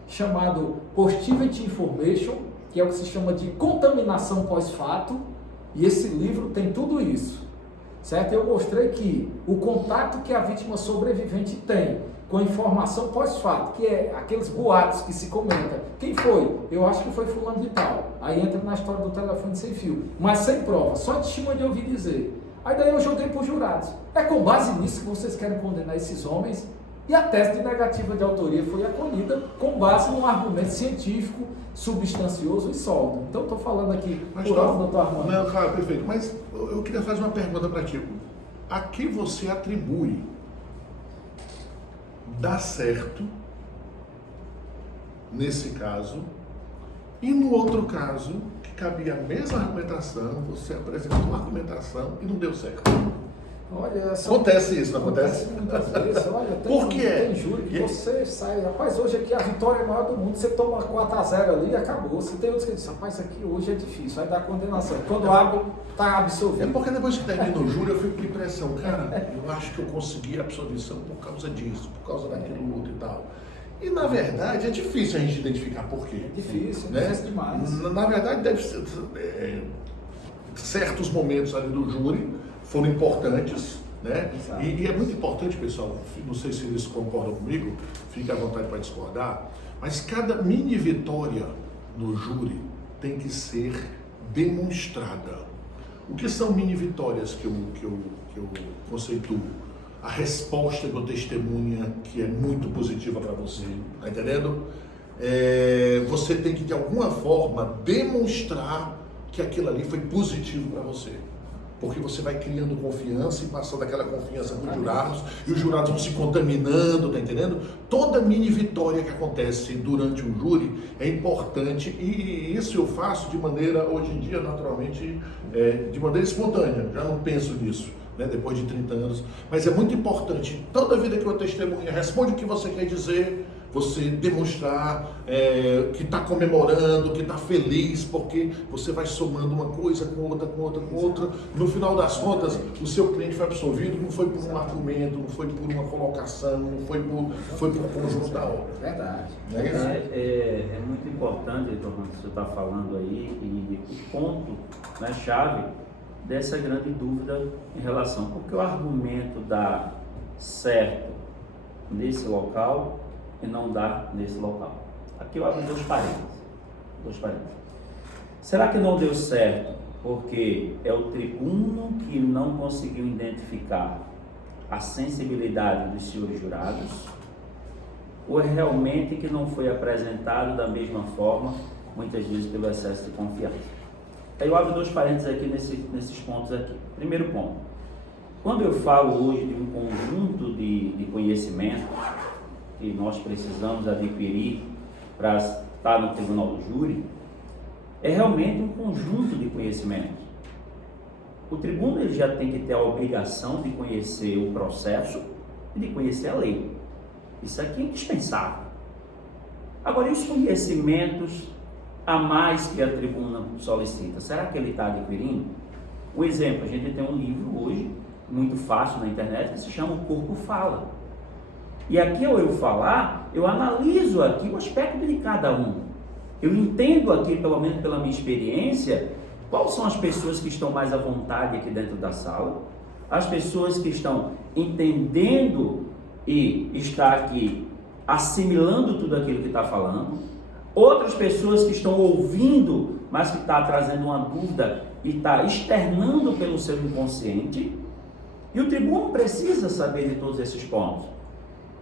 chamado Positivity Information, que é o que se chama de contaminação pós-fato, e esse livro tem tudo isso, certo? Eu mostrei que o contato que a vítima sobrevivente tem com informação pós-fato, que é aqueles boatos que se comenta. Quem foi? Eu acho que foi fulano de tal. Aí entra na história do telefone sem fio. Mas sem prova, só testemunha de ouvir dizer. Aí daí eu joguei para os jurados. É com base nisso que vocês querem condenar esses homens? E a tese de negativa de autoria foi acolhida com base num argumento científico, substancioso e sólido. Então estou falando aqui por alto, doutor Armando. Não, claro, perfeito. Mas eu queria fazer uma pergunta para ti. A que você atribui dar certo nesse caso e no outro caso que cabia a mesma argumentação, você apresentou uma argumentação e não deu certo? Olha, acontece isso, não acontece? Muitas vezes. Olha, por quê? Tem júri que você sai, rapaz, hoje aqui a vitória é maior do mundo, você toma 4-0 ali e acabou. Você tem outros que dizem, rapaz, isso aqui hoje é difícil, vai dar condenação. Quando abre, está absolvido. É porque depois que termina o júri eu fico com impressão, cara, eu acho que eu consegui a absolvição por causa disso, por causa daquilo outro e tal. E na verdade é difícil a gente identificar por quê. É difícil, né? É demais. Na verdade deve ser certos momentos ali do júri foram importantes, né? E é muito importante, pessoal, não sei se eles concordam comigo, fique à vontade para discordar, mas cada mini vitória no júri tem que ser demonstrada. O que são mini vitórias que eu conceituo? A resposta do testemunha, que é muito positiva para você, tá entendendo? Você tem que, de alguma forma, demonstrar que aquilo ali foi positivo para você. Porque você vai criando confiança e passando aquela confiança para os jurados, e os jurados vão se contaminando, tá entendendo? Toda mini vitória que acontece durante um júri é importante, e isso eu faço de maneira, hoje em dia, naturalmente, de maneira espontânea, já não penso nisso, né, depois de 30 anos, mas é muito importante, toda vida que uma testemunha responde o que você quer dizer, você demonstrar que está comemorando, que está feliz, porque você vai somando uma coisa com outra, com outra, com outra. No final das contas, o seu cliente foi absolvido, não foi por um argumento, não foi por uma colocação, não foi por conjunto da obra. Verdade. É muito importante, Tomás, que você está falando aí, e o ponto, né, chave dessa grande dúvida em relação, porque o argumento dá certo nesse local e não dá nesse local. Aqui eu abro dois parênteses. Será que não deu certo porque é o tribuno que não conseguiu identificar a sensibilidade dos senhores jurados? Ou é realmente que não foi apresentado da mesma forma, muitas vezes pelo excesso de confiança? Aí eu abro dois parênteses aqui nesses pontos aqui. Primeiro ponto. Quando eu falo hoje de um conjunto de conhecimento que nós precisamos adquirir para estar no tribunal do júri, é realmente um conjunto de conhecimentos. O tribuno ele já tem que ter a obrigação de conhecer o processo e de conhecer a lei. Isso aqui é indispensável. Agora, e os conhecimentos a mais que a tribuna solicita? Será que ele está adquirindo? Um exemplo, a gente tem um livro hoje, muito fácil na internet, que se chama O Corpo Fala. E aqui, ao eu falar, eu analiso aqui o aspecto de cada um. Eu entendo aqui, pelo menos pela minha experiência, quais são as pessoas que estão mais à vontade aqui dentro da sala, as pessoas que estão entendendo e está aqui assimilando tudo aquilo que está falando, outras pessoas que estão ouvindo, mas que está trazendo uma dúvida e está externando pelo seu inconsciente, e o tribuno precisa saber de todos esses pontos.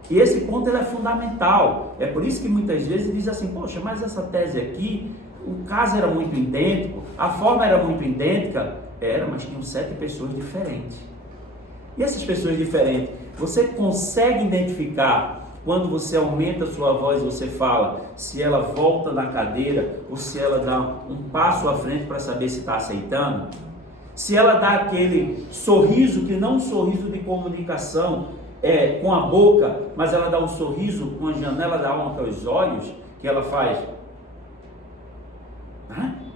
E esse ponto ele é fundamental. É por isso que muitas vezes diz assim, poxa, mas essa tese aqui, o caso era muito idêntico, a forma era muito idêntica. Era, mas tinham 7 pessoas diferentes. E essas pessoas diferentes, você consegue identificar quando você aumenta a sua voz e você fala, se ela volta na cadeira ou se ela dá um passo à frente para saber se está aceitando? Se ela dá aquele sorriso, que não é um sorriso de comunicação com a boca, mas ela dá um sorriso com a janela da alma, que é os olhos, que ela faz.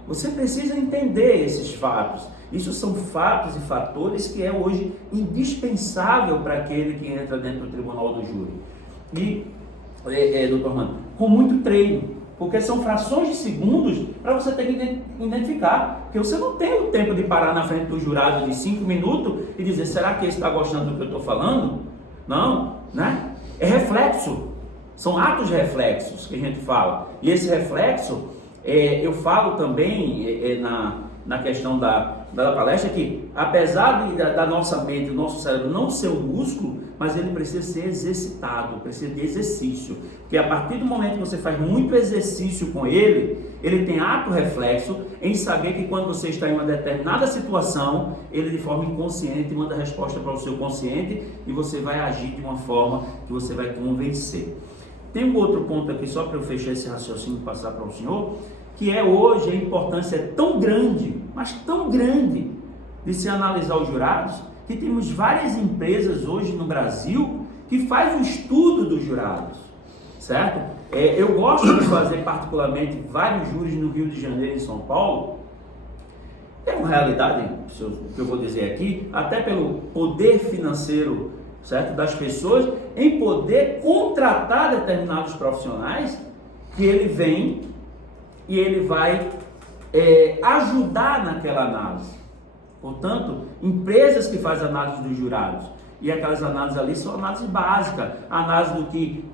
Você precisa entender esses fatos. Isso são fatos e fatores que é hoje indispensável para aquele que entra dentro do tribunal do júri. E, doutor Armando, com muito treino, porque são frações de segundos para você ter que identificar, porque você não tem o tempo de parar na frente do jurado de 5 minutos e dizer, será que ele está gostando do que eu estou falando? Não, né? É reflexo, são atos reflexos que a gente fala, e esse reflexo, eu falo também na questão da palestra que, apesar da nossa mente, do nosso cérebro não ser um músculo, mas ele precisa ser exercitado, precisa de exercício, porque a partir do momento que você faz muito exercício com ele tem ato reflexo em saber que quando você está em uma determinada situação, ele de forma inconsciente manda resposta para o seu consciente e você vai agir de uma forma que você vai convencer. Tem um outro ponto aqui, só para eu fechar esse raciocínio e passar para o senhor, que hoje a importância é tão grande, mas tão grande, de se analisar os jurados, que temos várias empresas hoje no Brasil que faz o estudo dos jurados, certo? Eu gosto de fazer particularmente vários júris no Rio de Janeiro e em São Paulo. É uma realidade, o que eu vou dizer aqui, até pelo poder financeiro, certo, das pessoas, em poder contratar determinados profissionais, que ele vem e ele vai ajudar naquela análise. Portanto, empresas que fazem análise dos jurados, e aquelas análises ali são análises básicas, análise do que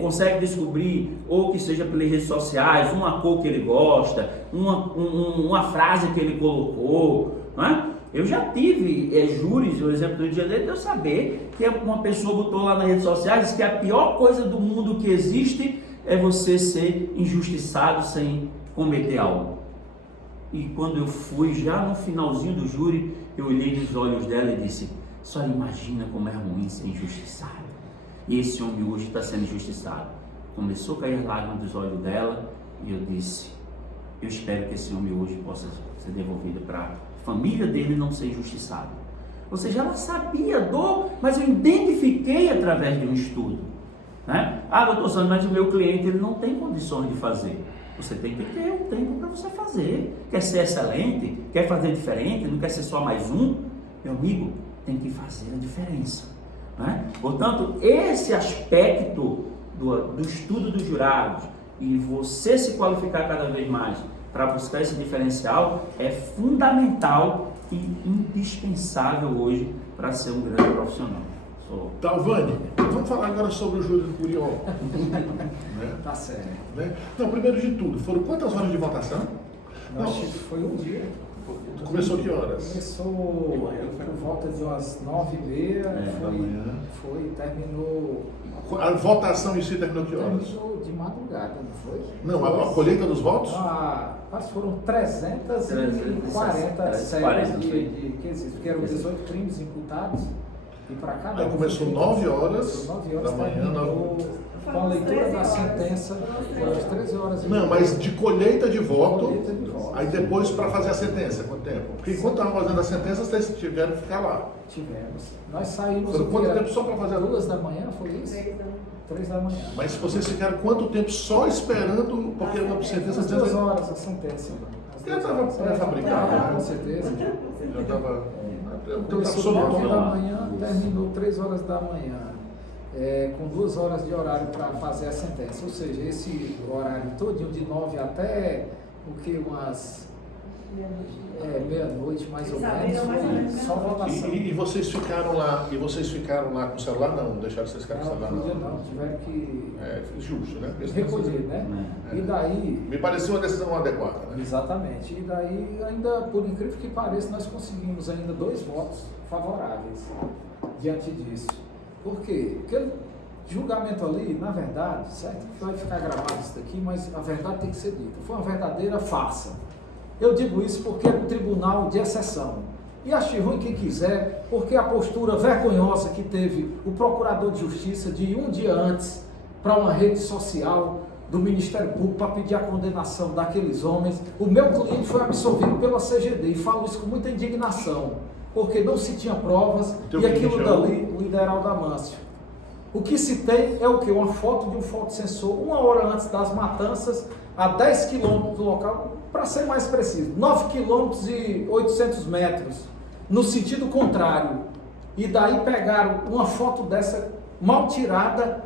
consegue descobrir, ou que seja pelas redes sociais, uma cor que ele gosta, uma frase que ele colocou, não é? Eu já tive júris, o exemplo do Rio de Janeiro, de eu saber que uma pessoa botou lá nas redes sociais que a pior coisa do mundo que existe é você ser injustiçado sem cometer algo. E quando eu fui, já no finalzinho do júri, eu olhei nos olhos dela e disse, só imagina como é ruim ser injustiçado. E esse homem hoje está sendo injustiçado. Começou a cair lágrimas dos olhos dela e eu disse, eu espero que esse homem hoje possa ser devolvido para a família dele não ser injustiçado. Ou seja, ela sabia a dor, mas eu identifiquei através de um estudo. Né? Doutor Sandro, mas o meu cliente ele não tem condições de fazer. Você tem que ter um tempo para você fazer. Quer ser excelente? Quer fazer diferente? Não quer ser só mais um? Meu amigo, tem que fazer a diferença. Né? Portanto, esse aspecto do estudo dos jurados e você se qualificar cada vez mais para buscar esse diferencial é fundamental e indispensável hoje para ser um grande profissional. Talvani, vamos falar agora sobre o júri do Curió. Tá certo. Né? Não, primeiro de tudo, foram quantas horas de votação? Foi um dia. Começou que horas? Começou por volta de umas 9h30, terminou... A votação em si terminou que horas? Terminou de madrugada, não foi? Não, a colheita dos votos? Mas foram 340 séries de quesitos, porque eram 18 crimes imputados. E para cada Aí começou 9 horas da manhã, com a leitura da sentença, foi às 13 horas. Não, mas de colheita de voto, aí depois para fazer a sentença, quanto tempo? Porque enquanto estavam fazendo a sentença, vocês tiveram que ficar lá. Tivemos. Nós saímos... Foram quanto tempo só para fazer a... 2 da manhã, foi isso? 3 da manhã. Mas vocês ficaram quanto tempo só esperando, porque a sentença... 2 horas a sentença. Já estava pré-fabricado, com certeza. Já estava... Começou 9 da manhã, terminou 3 horas da manhã, com 2 horas de horário para fazer a sentença. Ou seja, esse horário todinho de 9 até umas Meia-noite, mais ou Eles menos. abriram mais ou menos Só votação. E vocês ficaram lá com o celular? Não deixaram vocês ficarem com o celular? Não, tiveram que Justo, né? recolher, né? É. E daí... Me pareceu uma decisão adequada, né? Exatamente. E daí, ainda, por incrível que pareça, nós conseguimos ainda 2 votos favoráveis diante disso. Por quê? Porque o julgamento ali, na verdade, certo? Vai ficar gravado isso daqui, mas a verdade tem que ser dita. Foi uma verdadeira farsa. Eu digo isso porque é um tribunal de exceção. E ache ruim quem quiser, porque a postura vergonhosa que teve o procurador de justiça de um dia antes para uma rede social do Ministério Público para pedir a condenação daqueles homens. O meu cliente foi absolvido pela CGD e falo isso com muita indignação, porque não se tinha provas e aquilo dali, o Ideraldo Amâncio. O que se tem é o quê? Uma foto de um fotossensor 1 hora antes das matanças, a 10 quilômetros do local, para ser mais preciso, 9 quilômetros e 800 metros, no sentido contrário. E daí pegaram uma foto dessa mal tirada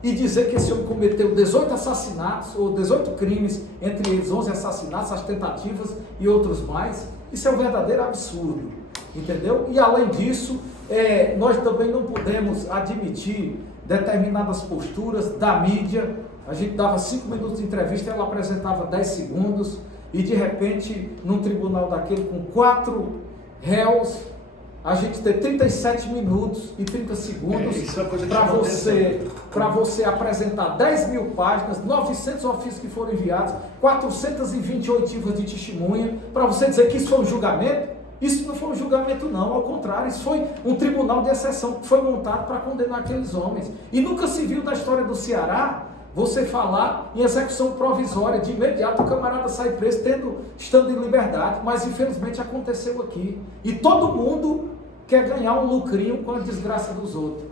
e dizer que esse homem cometeu 18 assassinatos, ou 18 crimes, entre eles 11 assassinatos, as tentativas e outros mais. Isso é um verdadeiro absurdo, entendeu? E além disso, nós também não podemos admitir determinadas posturas da mídia. A gente dava 5 minutos de entrevista, ela apresentava 10 segundos, e de repente, num tribunal daquele com 4 réus, a gente ter 37 minutos e 30 segundos para você apresentar 10 mil páginas, 900 ofícios que foram enviados, 420 oitivas de testemunha, para você dizer que isso foi um julgamento. Isso não foi um julgamento não, ao contrário, isso foi um tribunal de exceção que foi montado para condenar aqueles homens. E nunca se viu na história do Ceará você falar em execução provisória, de imediato o camarada sai preso estando em liberdade, mas infelizmente aconteceu aqui. E todo mundo quer ganhar um lucrinho com a desgraça dos outros.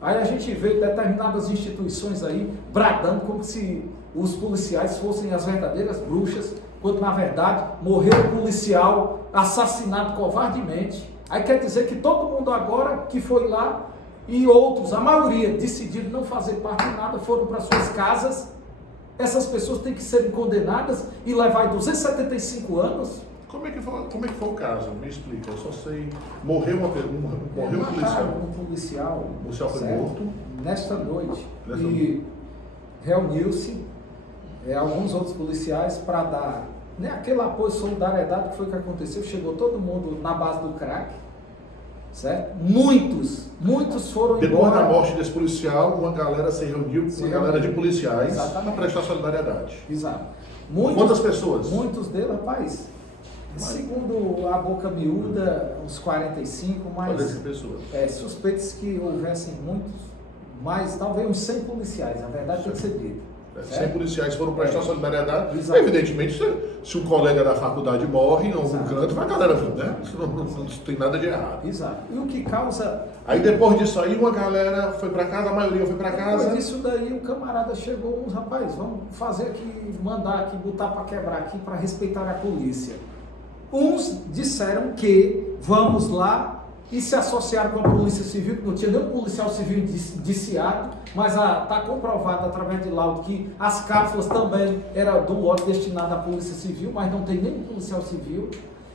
Aí a gente vê determinadas instituições aí bradando como se os policiais fossem as verdadeiras bruxas, quando na verdade morreu um policial assassinado covardemente. Aí quer dizer que todo mundo agora que foi lá e outros, a maioria, decidiram não fazer parte de nada, foram para suas casas. Essas pessoas têm que serem condenadas e levar 275 anos. Como é que foi o caso? Me explica. Eu só sei. Morreu um policial. Um policial. O policial foi morto. Nesta noite. E reuniu-se alguns outros policiais para dar aquele apoio, solidariedade, que foi o que aconteceu. Chegou todo mundo na base do crack. Certo? Muitos foram embora. Depois da morte desse policial, uma galera se reuniu com uma galera de policiais para prestar solidariedade. Exato. Quantas pessoas? Muitos deles, rapaz, segundo a boca miúda, uns 45, mas pessoas. Suspeitos que houvessem muitos, mas talvez uns 100 policiais, a verdade tem que ser dita. 100 policiais foram prestar solidariedade. Exato. Evidentemente, se um colega da faculdade morre em algum canto, vai a galera vir, né? Isso não tem nada de errado. Exato. E o que causa... Aí depois disso aí, uma galera foi para casa, a maioria foi para casa. Depois disso daí, o camarada chegou, uns rapaz, vamos fazer aqui, mandar aqui, botar para quebrar aqui, para respeitar a polícia. Uns disseram que vamos lá e se associaram com a Polícia Civil, que não tinha nenhum policial civil indiciado, mas está comprovado através de laudo que as cápsulas também eram do lote destinado à Polícia Civil, mas não tem nenhum policial civil.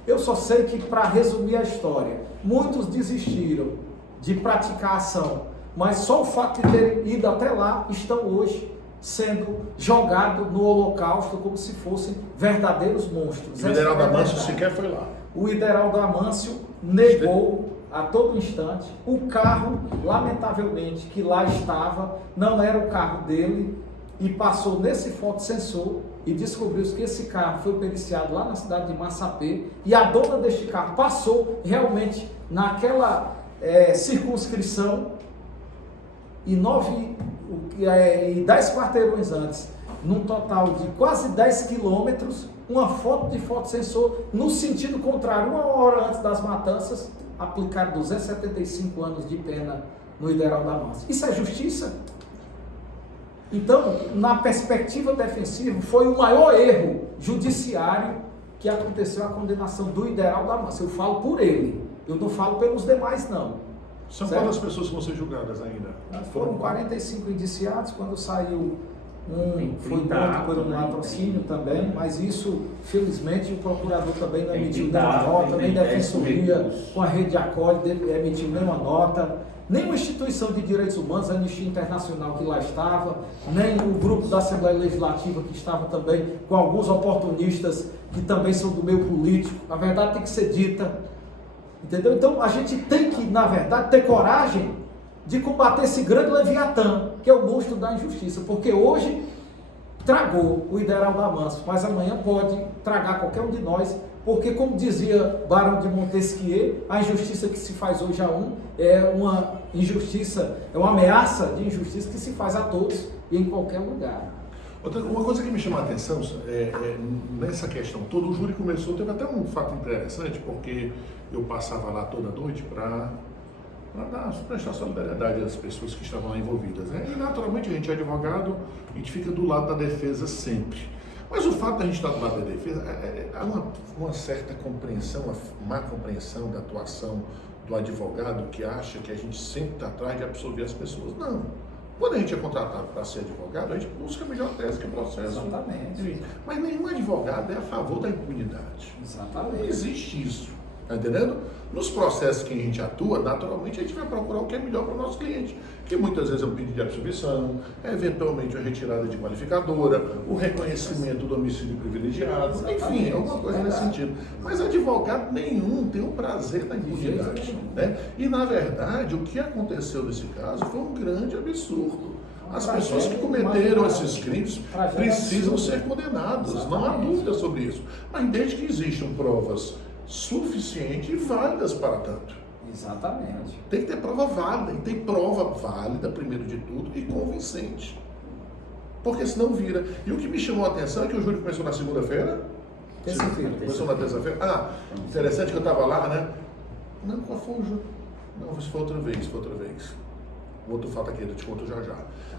Eu só sei que, para resumir a história, muitos desistiram de praticar a ação, mas só o fato de terem ido até lá estão hoje sendo jogados no holocausto como se fossem verdadeiros monstros. O Ideraldo Amâncio sequer foi lá. O Ideraldo Amâncio negou a todo instante. O carro, lamentavelmente, que lá estava, não era o carro dele, e passou nesse fotossensor e descobriu-se que esse carro foi periciado lá na cidade de Massapê, e a dona deste carro passou realmente naquela circunscrição e 10 quarteirões antes, num total de quase 10 quilômetros, uma foto de fotossensor no sentido contrário, 1 hora antes das matanças, aplicar 275 anos de pena no Ideraldo Amâncio. Isso é justiça? Então, na perspectiva defensiva, foi o maior erro judiciário que aconteceu a condenação do Ideraldo Amâncio. Eu falo por ele, eu não falo pelos demais, não. São quantas pessoas que vão ser julgadas ainda? Foram 45 indiciados. Quando saiu foi morto por um latrocínio também, mas isso, felizmente, o procurador também não emitiu nenhuma nota, nem a Defensoria com a Rede Acolhe emitiu nenhuma nota, nem uma instituição de direitos humanos, a Anistia Internacional que lá estava, nem o grupo da Assembleia Legislativa que estava também com alguns oportunistas que também são do meio político. A verdade tem que ser dita, entendeu? Então a gente tem que, na verdade, ter coragem de combater esse grande leviatã, que é o monstro da injustiça, porque hoje tragou o ideal da Manso, mas amanhã pode tragar qualquer um de nós, porque, como dizia Barão de Montesquieu, a injustiça que se faz hoje a um é uma injustiça, é uma ameaça de injustiça que se faz a todos e em qualquer lugar. Uma coisa que me chama a atenção nessa questão toda, o júri começou, teve até um fato interessante, porque eu passava lá toda noite para prestar solidariedade às pessoas que estavam lá envolvidas, né? E naturalmente a gente é advogado, a gente fica do lado da defesa sempre. Mas o fato de a gente estar do lado da defesa, há uma certa compreensão, uma má compreensão da atuação do advogado que acha que a gente sempre está atrás de absolver as pessoas. Não. Quando a gente é contratado para ser advogado, a gente busca a melhor tese que o processo. Exatamente. Mas nenhum advogado é a favor da impunidade. Exatamente. Não existe isso. Está entendendo? Nos processos que a gente atua, naturalmente a gente vai procurar o que é melhor para o nosso cliente, que muitas vezes é um pedido de absolvição, eventualmente a retirada de qualificadora, o reconhecimento do homicídio privilegiado, enfim, alguma coisa nesse sentido. Mas advogado nenhum tem o prazer da impunidade, né? E na verdade o que aconteceu nesse caso foi um grande absurdo. As pessoas que cometeram esses crimes precisam ser condenadas, não há dúvida sobre isso. Mas desde que existam provas suficientes e válidas para tanto. Exatamente. Tem que ter prova válida, e tem prova válida, primeiro de tudo, e convincente. Porque senão vira. E o que me chamou a atenção é que o júri começou na segunda-feira. Terça-feira. Começou na terça-feira. Ah, interessante que eu estava lá, né? Não, qual foi o júri? Não, isso foi outra vez, O outro fato aqui, eu te conto já.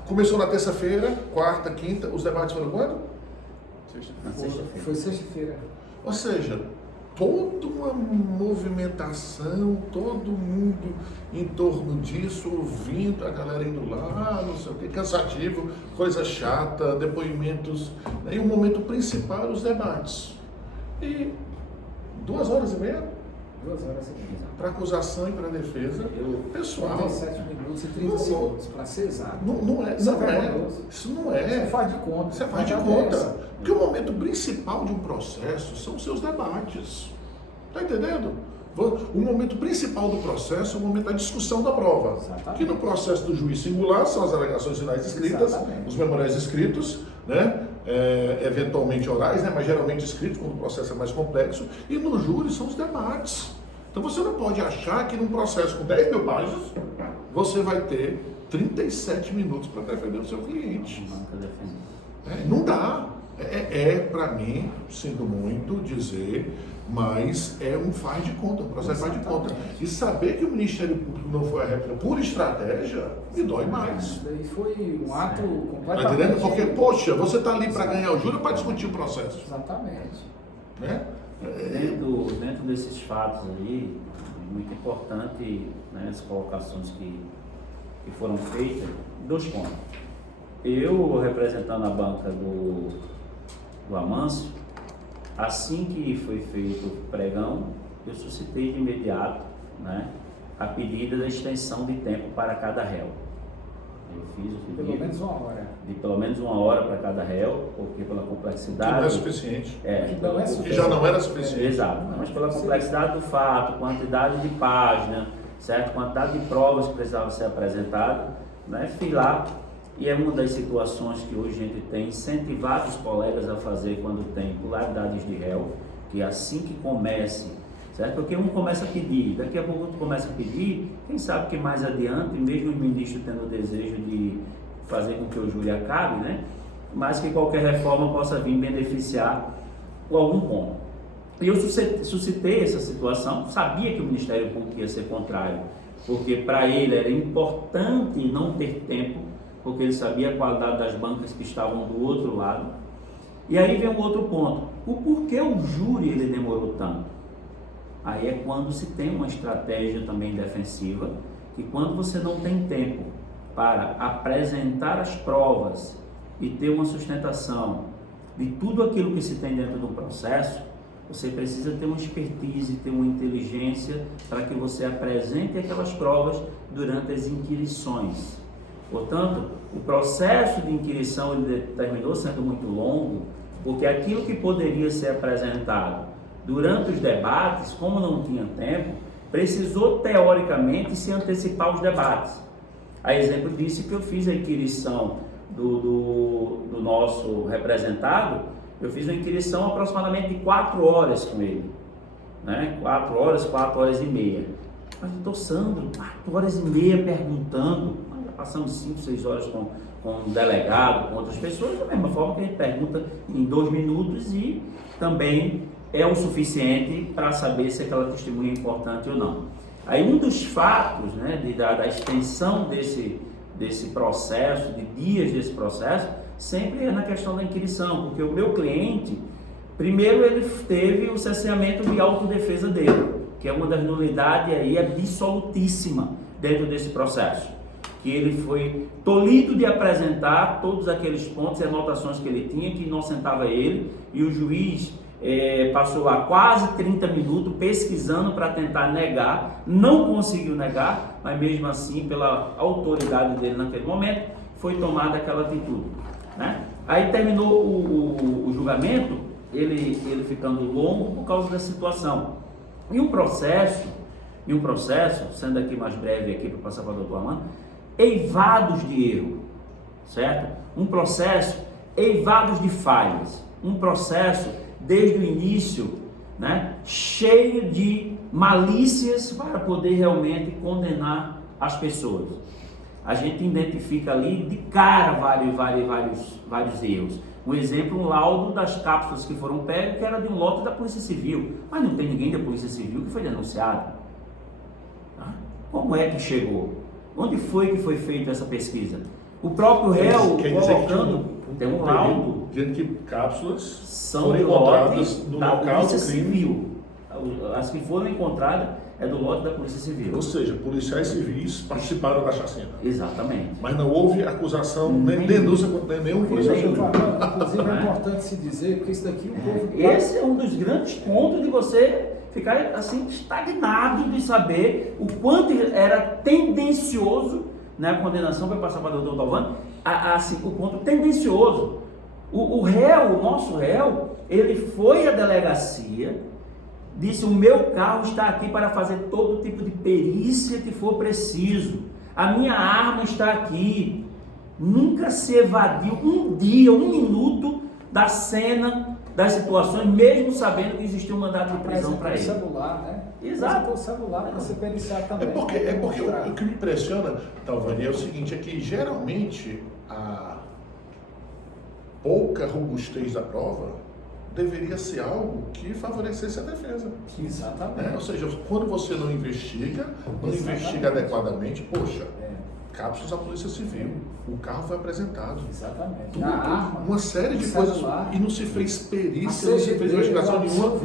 Começou na terça-feira, quarta, quinta, os debates foram quando? Sexta-feira. Foi sexta-feira. Ou seja, toda uma movimentação, todo mundo em torno disso, ouvindo a galera indo lá, não sei o que, cansativo, coisa chata, depoimentos, né? E o momento principal era os debates. E 2h30 para acusação e para defesa, pessoal. 37 minutos e 30 segundos, para ser exato. Isso não é. Você faz de conta. Você faz de conta. Porque o momento principal de um processo são os seus debates. Está entendendo? O momento principal do processo é o momento da discussão da prova. Exatamente. Que no processo do juiz singular são as alegações finais escritas, os memoriais escritos, né? Eventualmente orais, né? Mas geralmente escritos, quando o processo é mais complexo. E no júri são os debates. Então você não pode achar que num processo com 10 mil páginas, você vai ter 37 minutos para defender o seu cliente. Não dá. Para mim, sinto muito dizer, mas é um faz de conta, um processo faz de conta. E saber que o Ministério Público não foi a réplica por estratégia, me dói mais. E foi um ato completamente... Está entendendo? Porque, poxa, você está ali para ganhar o júri ou para discutir o processo? Exatamente. Né? Dentro desses fatos aí, muito importante, né, as colocações que foram feitas, 2 pontos. Eu, representando a banca do Amâncio, assim que foi feito o pregão, eu suscitei de imediato, né, a pedida da extensão de tempo para cada réu. Eu fiz o pedido pelo menos 1 hora. De pelo menos 1 hora para cada réu, porque pela complexidade... Que não é suficiente. Que já não era suficiente. Exato, mas pela complexidade do fato, quantidade de página, certo? Quantidade de provas que precisavam ser apresentadas, né? Fui lá, e é uma das situações que hoje a gente tem incentivado os colegas a fazer quando tem pluralidades de réu, que assim que comece, certo? Porque um começa a pedir, daqui a pouco outro começa a pedir, quem sabe que mais adiante, mesmo o ministro tendo o desejo de fazer com que o júri acabe, né? Mas que qualquer reforma possa vir beneficiar algum ponto. E eu suscitei essa situação, sabia que o Ministério Público ia ser contrário, porque para ele era importante não ter tempo, porque ele sabia a qualidade das bancas que estavam do outro lado. E aí vem um outro ponto, o porquê o júri ele demorou tanto? Aí é quando se tem uma estratégia também defensiva, que quando você não tem tempo para apresentar as provas e ter uma sustentação de tudo aquilo que se tem dentro do processo, você precisa ter uma expertise, ter uma inteligência para que você apresente aquelas provas durante as inquirições. Portanto, o processo de inquirição ele terminou sendo muito longo, porque aquilo que poderia ser apresentado durante os debates, como não tinha tempo, precisou teoricamente se antecipar os debates. A exemplo disso que eu fiz a inquirição do nosso representado, eu fiz uma inquirição aproximadamente de 4 horas com ele, né? 4 horas e meia. Mas doutor Sandro, 4 horas e meia perguntando, já passamos 5, 6 horas com o delegado, com outras pessoas, da mesma forma que a gente pergunta em 2 minutos e também é o suficiente para saber se aquela testemunha é importante ou não. Aí um dos fatos, né, da extensão desse processo, de dias desse processo, sempre é na questão da inquirição, porque o meu cliente, primeiro ele teve o cerceamento de autodefesa dele, que é uma das nulidades aí absolutíssima dentro desse processo, que ele foi tolhido de apresentar todos aqueles pontos e anotações que ele tinha, que inocentava ele, e o juiz passou lá quase 30 minutos pesquisando para tentar negar, não conseguiu negar, mas mesmo assim, pela autoridade dele naquele momento, foi tomada aquela atitude, né? Aí terminou o julgamento, ele ficando longo por causa da situação. E um processo, sendo aqui mais breve aqui para passar para o doutor Armando, eivados de erro, certo? Um processo eivados de falhas, um processo desde o início, né, cheio de malícias para poder realmente condenar as pessoas. A gente identifica ali de cara vários erros. Um exemplo, um laudo das cápsulas que foram pegas, que era de um lote da Polícia Civil, mas não tem ninguém da Polícia Civil que foi denunciado. Como é que chegou? Onde foi que foi feita essa pesquisa? O próprio réu colocando, tem um laudo dizendo que cápsulas são foram encontradas no da local Polícia do crime. Civil. As que foram encontradas é do lote da Polícia Civil. Ou seja, policiais civis participaram da chacina. Exatamente. Mas não houve acusação, nem denúncia contra nenhum policial civil. Inclusive é importante se dizer que isso daqui o povo... Esse é um dos grandes pontos de você ficar assim estagnado de saber o quanto era tendencioso, né, a condenação vai passar para o doutor Dalvani, assim, o ponto tendencioso. O nosso réu, ele foi à delegacia, disse: o meu carro está aqui para fazer todo tipo de perícia que for preciso, a minha arma está aqui. Nunca se evadiu um dia, um minuto da cena, das situações, mesmo sabendo que existia um mandato de prisão para ele. Celular, né? Exato. O celular para você periciar também. É porque o que me impressiona, Dalvani, é o seguinte, é que geralmente a pouca robustez da prova deveria ser algo que favorecesse a defesa. Exatamente. Né? Ou seja, quando você não investiga adequadamente, poxa, cápsulas da Polícia Civil, o carro foi apresentado. Exatamente. A arma, uma série de coisas, e não se fez perícia, não se fez investigação nenhuma.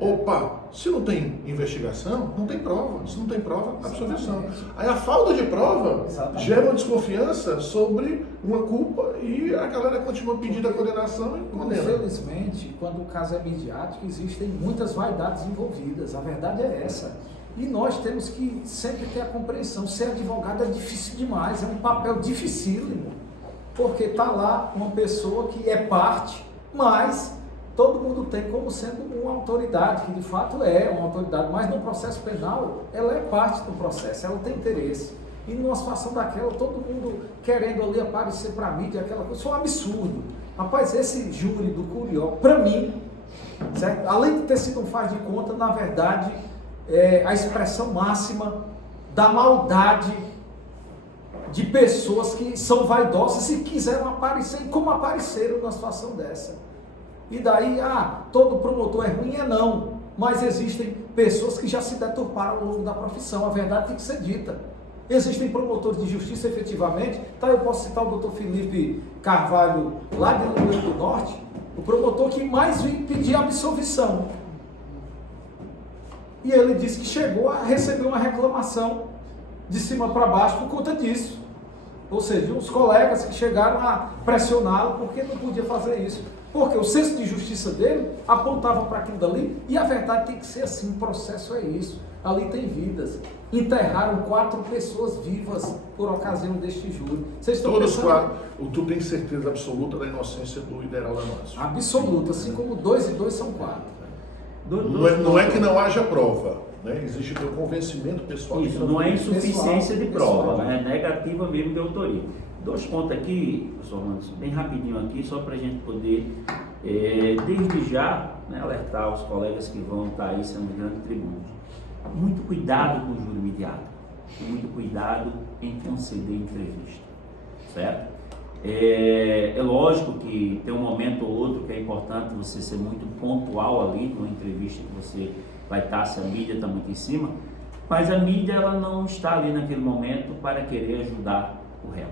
Opa, se não tem investigação, não tem prova. Se não tem prova, absolvição. Aí a falta de prova gera uma desconfiança sobre uma culpa e a galera continua pedindo a condenação e condena. Infelizmente, quando o caso é midiático, existem muitas vaidades envolvidas. A verdade é essa. E nós temos que sempre ter a compreensão. Ser advogado é difícil demais, é um papel dificílimo. Porque está lá uma pessoa que é parte, mas todo mundo tem como sendo uma autoridade, que de fato é uma autoridade, mas no processo penal, ela é parte do processo, ela tem interesse. E numa situação daquela, todo mundo querendo ali aparecer para a mídia, aquela coisa, isso é um absurdo. Rapaz, esse júri do Curió, para mim, certo? Além de ter sido um faz de conta, na verdade, é a expressão máxima da maldade de pessoas que são vaidosas e quiseram aparecer, e como apareceram numa situação dessa. E daí, todo promotor é ruim, não. Mas existem pessoas que já se deturparam ao longo da profissão. A verdade tem que ser dita. Existem promotores de justiça, efetivamente. Tá, eu posso citar o doutor Felipe Carvalho, lá de Rio Grande do Norte, o promotor que mais veio pedir absolvição. E ele disse que chegou a receber uma reclamação de cima para baixo por conta disso. Ou seja, uns colegas que chegaram a pressioná-lo porque não podia fazer isso. Porque o senso de justiça dele apontava para aquilo dali, e a verdade tem que ser assim, o processo é isso. Ali tem vidas. Enterraram 4 pessoas vivas por ocasião deste júri. Vocês estão Todos pensando? 4. Tu tem certeza absoluta da inocência do Ideraldo Damasio? Absoluta, assim como 2 e 2 são 4. Não é que não haja prova, né? Existe o teu convencimento pessoal. Isso, não é insuficiência de pessoal, prova, né? É negativa mesmo de autoria. 2 pontos aqui, professor Anderson, bem rapidinho aqui, só para a gente poder, desde já, né, alertar os colegas que vão estar aí sendo grandes tribunos. Muito cuidado com o júri mediático, muito cuidado em conceder entrevista, certo? É lógico que tem um momento ou outro que é importante você ser muito pontual ali numa entrevista que você vai estar, se a mídia está muito em cima, mas a mídia ela não está ali naquele momento para querer ajudar o réu,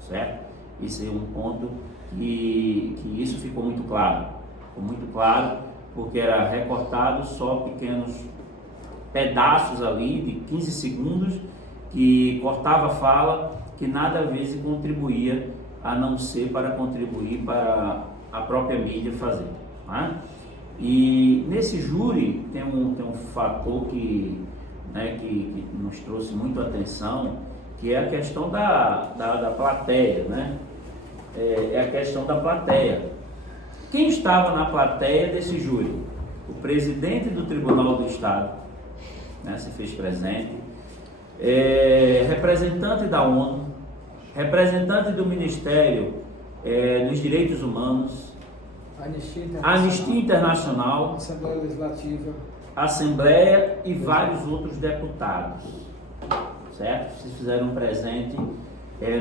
certo? Esse é um ponto que isso ficou muito claro porque era recortado só pequenos pedaços ali de 15 segundos que cortava a fala, que nada a ver se contribuía a não ser para contribuir para a própria mídia fazer, né? E nesse júri tem um fator que nos trouxe muito atenção, que é a questão da plateia, né? É a questão da plateia. Quem estava na plateia desse júri? O presidente do Tribunal do Estado, né, se fez presente, representante da ONU, representante do Ministério dos Direitos Humanos, Anistia Internacional, Assembleia Legislativa, Assembleia e vários outros deputados, certo? Se fizeram presente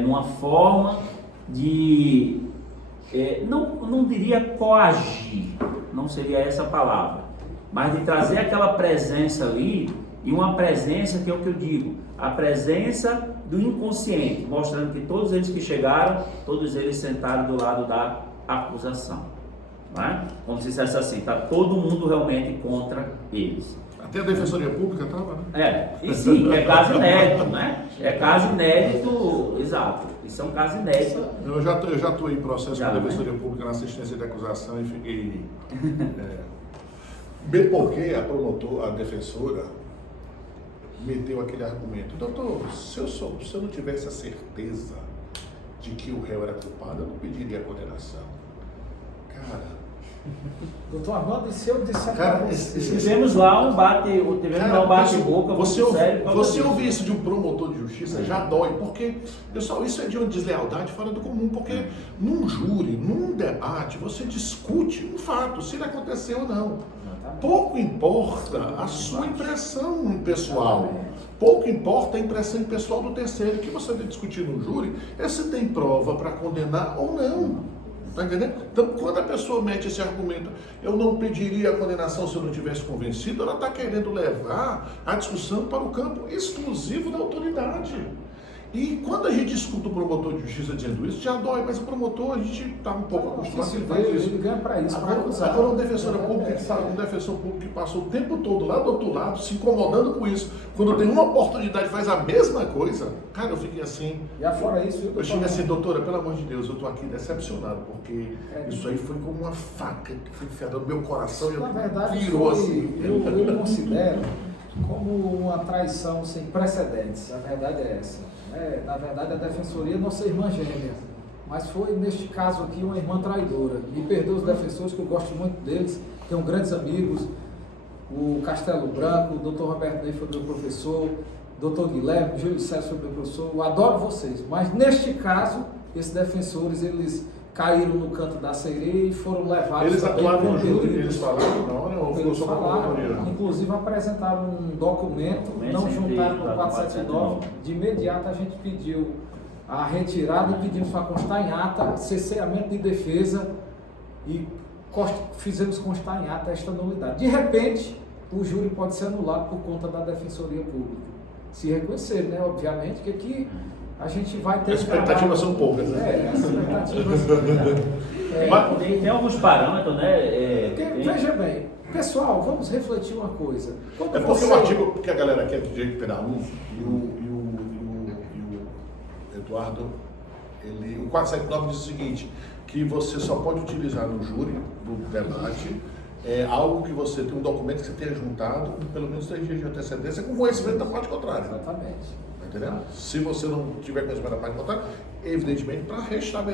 numa forma de, não diria coagir, não seria essa a palavra, mas de trazer aquela presença ali, e uma presença que é o que eu digo, a presença do inconsciente, mostrando que todos eles que chegaram, todos eles sentaram do lado da acusação, não é? Como se dissesse assim, está todo mundo realmente contra eles. Até a Defensoria Pública estava, né? E sim, é caso inédito, né? É caso inédito, exato, isso é um caso inédito. Eu já atuei em processo Já, com a Defensoria Pública na assistência de acusação e fiquei... bem porque a defensora meteu aquele argumento: doutor, se eu não tivesse a certeza de que o réu era culpado, eu não pediria a condenação. Cara... Doutor Armando, e se eu disser Cara, para você... Tivemos lá um bate-boca. Você ouvir isso de um promotor de justiça já dói, porque, pessoal, isso é de uma deslealdade fora do comum, porque num júri, num debate, você discute um fato, se ele aconteceu ou não. Pouco importa a sua impressão pessoal, pouco importa a impressão pessoal do terceiro. O que você vai discutir no júri é se tem prova para condenar ou não. Tá entendendo? Então, quando a pessoa mete esse argumento, eu não pediria a condenação se eu não tivesse convencido, ela está querendo levar a discussão para o campo exclusivo da autoridade. E quando a gente escuta o promotor de justiça dizendo isso, já dói, mas o promotor, a gente está um pouco acostumado a fazer isso. Ele ganha para isso, para acusar. Agora um defensor público que passou o tempo todo lá do outro lado, se incomodando com isso, quando tem uma oportunidade faz a mesma coisa, cara, eu fiquei assim... E afora isso... Eu cheguei assim, doutora, pelo amor de Deus, eu estou aqui decepcionado, porque isso aí foi como uma faca que foi enfiada no meu coração e na verdade, virou assim. Eu considero como uma traição sem precedentes, a verdade é essa. Na verdade, a defensoria é nossa irmã gêmea, mas foi, neste caso aqui, uma irmã traidora. Me perdoe os defensores, que eu gosto muito deles, tenho grandes amigos, o Castelo Branco, o Dr. Roberto Ney foi meu professor, o Dr. Guilherme, o Júlio César foi meu professor, eu adoro vocês, mas neste caso, esses defensores, eles caíram no canto da sereia e foram levados... Eles atuaram no júri, eles falaram na hora, ou ficou só para a promotoria? Inclusive apresentaram um documento, não juntaram no 479, de imediato a gente pediu a retirada e pedimos para constar em ata, cerceamento de defesa e fizemos constar em ata esta nulidade. De repente, o júri pode ser anulado por conta da Defensoria Pública. Se reconhecer, né? Obviamente, que aqui a gente vai ter... As expectativas são poucas, né? As expectativas... Mas tem alguns parâmetros, né? Veja bem, pessoal, vamos refletir uma coisa. Porque o artigo que a galera quer do direito penal 1 e o Eduardo, o 479 diz o seguinte, que você só pode utilizar no júri, no debate, algo que você tem, um documento que você tenha juntado com pelo menos 3 dias de antecedência com conhecimento da parte contrária. Exatamente. Tá entendendo? Se você não tiver conhecimento da parte contrária, evidentemente, para reafirmar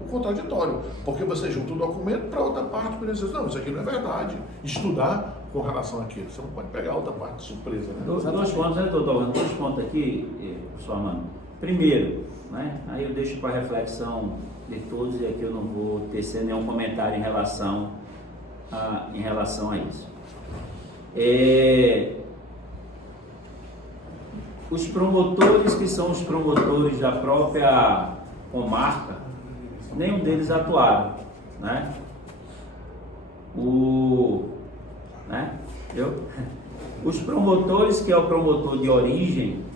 o contraditório. Porque você junta o documento para outra parte, para dizer, não, isso aqui não é verdade. Estudar com relação àquilo. Você não pode pegar a outra parte de surpresa, né? Dois pontos, né, doutor? Dois pontos aqui, professor Armando. Primeiro, né, aí eu deixo para reflexão de todos e aqui eu não vou tecer nenhum comentário em relação a isso. Os promotores que são os promotores da própria comarca, nenhum deles atuaram, né? Os promotores, que é o promotor de origem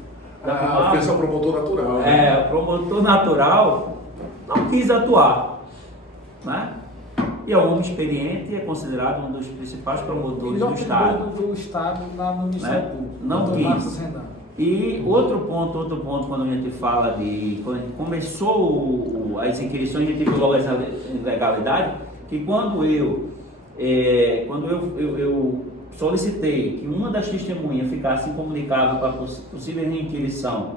da comarca, esse é o promotor natural. Né? O promotor natural não quis atuar, né? E é um homem experiente e é considerado um dos principais promotores do Estado. Do Estado lá no Ministério Público. Não quis. E outro ponto, quando a gente fala quando a gente começou as inquirições, a gente viu logo essa ilegalidade, que quando eu solicitei que uma das testemunhas ficasse incomunicável para possível reinquirição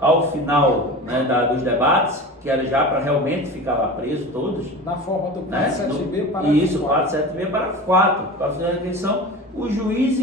ao final, né, dos debates, que era já para realmente ficar lá preso todos. Na forma do 4.7b para isso, 4.7b para 4, para fazer a requisição, o juiz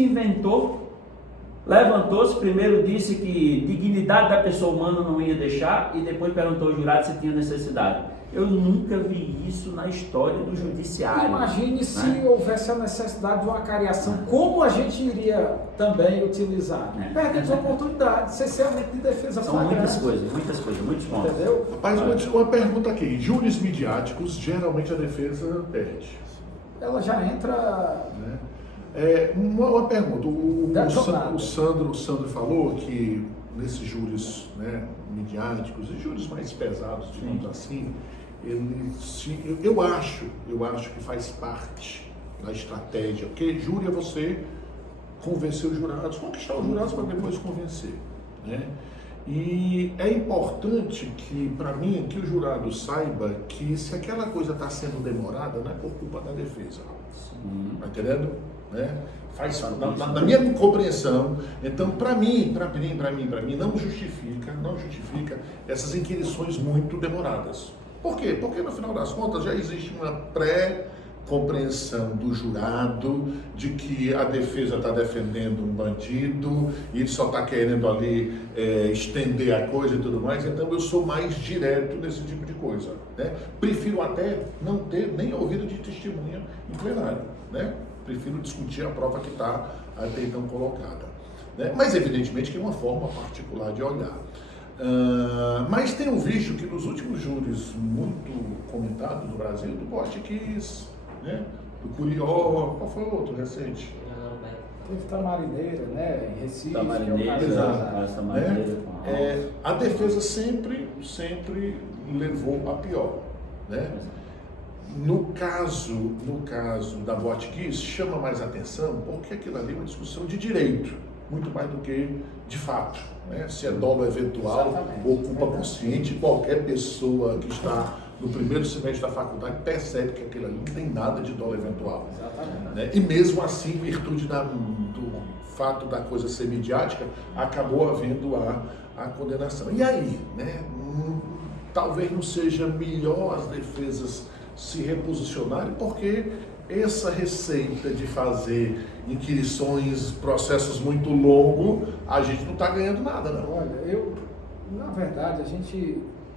levantou-se, primeiro disse que dignidade da pessoa humana não ia deixar e depois perguntou ao jurado se tinha necessidade. Eu nunca vi isso na história do judiciário. Imagine se houvesse a necessidade de uma cariação, como a gente iria também utilizar? Perdemos a oportunidade, sinceramente, de defesa São muitas coisas, muitos pontos. Entendeu? Rapaz, uma pergunta aqui. Júris midiáticos, geralmente a defesa perde. Ela já entra... Né? Uma pergunta. O Sandro falou que nesses júris, né, midiáticos e júris mais pesados, digamos assim, eu acho que faz parte da estratégia, porque júri é você convencer os jurados, conquistar os jurados para depois convencer, né? E é importante que, para mim, que o jurado saiba que se aquela coisa está sendo demorada, não é por culpa da defesa. Está entendendo? Né? Na minha compreensão, então, para mim, não justifica essas inquirições muito demoradas. Por quê? Porque, no final das contas, já existe uma pré-compreensão do jurado de que a defesa está defendendo um bandido e ele só está querendo ali estender a coisa e tudo mais, então eu sou mais direto nesse tipo de coisa, né? Prefiro até não ter nem ouvido de testemunha em plenário, né? Prefiro discutir a prova que está até então colocada, né? Mas evidentemente que é uma forma particular de olhar. Mas tenho visto que nos últimos júris muito comentados no Brasil, do Botkiss, né? Do Curió, qual foi o outro recente? Teve Tamarineira, né? Em Recife. A defesa sempre levou a pior, né? No caso da Botkiss, chama mais atenção porque aquilo ali é uma discussão de direito, muito mais do que de fato, né? Se é dolo eventual ou culpa consciente, qualquer pessoa que está no primeiro semestre da faculdade percebe que aquilo ali não tem nada de dolo eventual. Né? E mesmo assim, em virtude do fato da coisa ser midiática, acabou havendo a condenação. E aí, né? Talvez não seja melhor as defesas se reposicionarem, porque essa receita de fazer inquirições, processos muito longos, a gente não está ganhando nada, não. Olha, na verdade,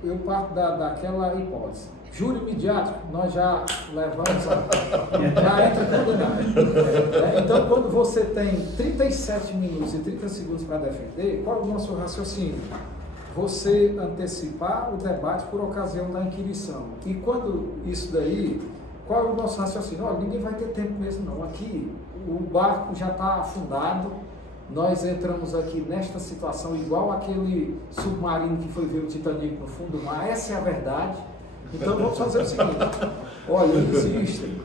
eu parto daquela hipótese. Júri midiático, nós já levamos, já entra condenado. Então, quando você tem 37 minutos e 30 segundos para defender, qual é o nosso raciocínio? Você antecipar o debate por ocasião da inquirição. E quando isso daí, qual é o nosso raciocínio? Olha, ninguém vai ter tempo mesmo não. Aqui, o barco já está afundado, nós entramos aqui nesta situação igual aquele submarino que foi ver o Titanic no fundo do mar. Essa é a verdade. Então vamos fazer o seguinte, olha, existem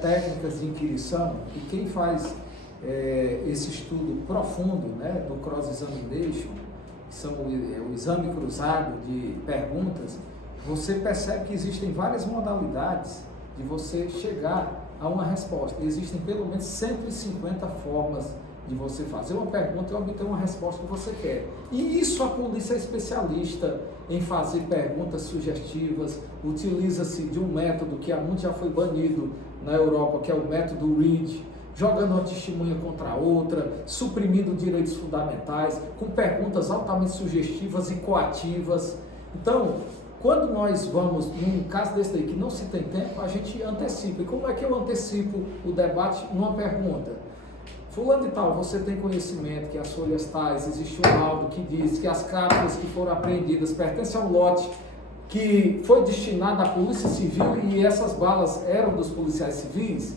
técnicas de inquirição e quem faz esse estudo profundo, né, do cross-examination, que são o exame cruzado de perguntas, você percebe que existem várias modalidades de você chegar a uma resposta. Existem pelo menos 150 formas de você fazer uma pergunta e obter uma resposta que você quer. E isso a polícia é especialista em fazer perguntas sugestivas, utiliza-se de um método que há muito já foi banido na Europa, que é o método Reed, jogando uma testemunha contra a outra, suprimindo direitos fundamentais, com perguntas altamente sugestivas e coativas. Então, quando nós vamos, num caso desse aí que não se tem tempo, a gente antecipa. E como é que eu antecipo o debate numa pergunta? Fulano de tal, você tem conhecimento que as folhas tais, existe um laudo que diz que as cápsulas que foram apreendidas pertencem ao lote que foi destinado à Polícia Civil e essas balas eram dos policiais civis?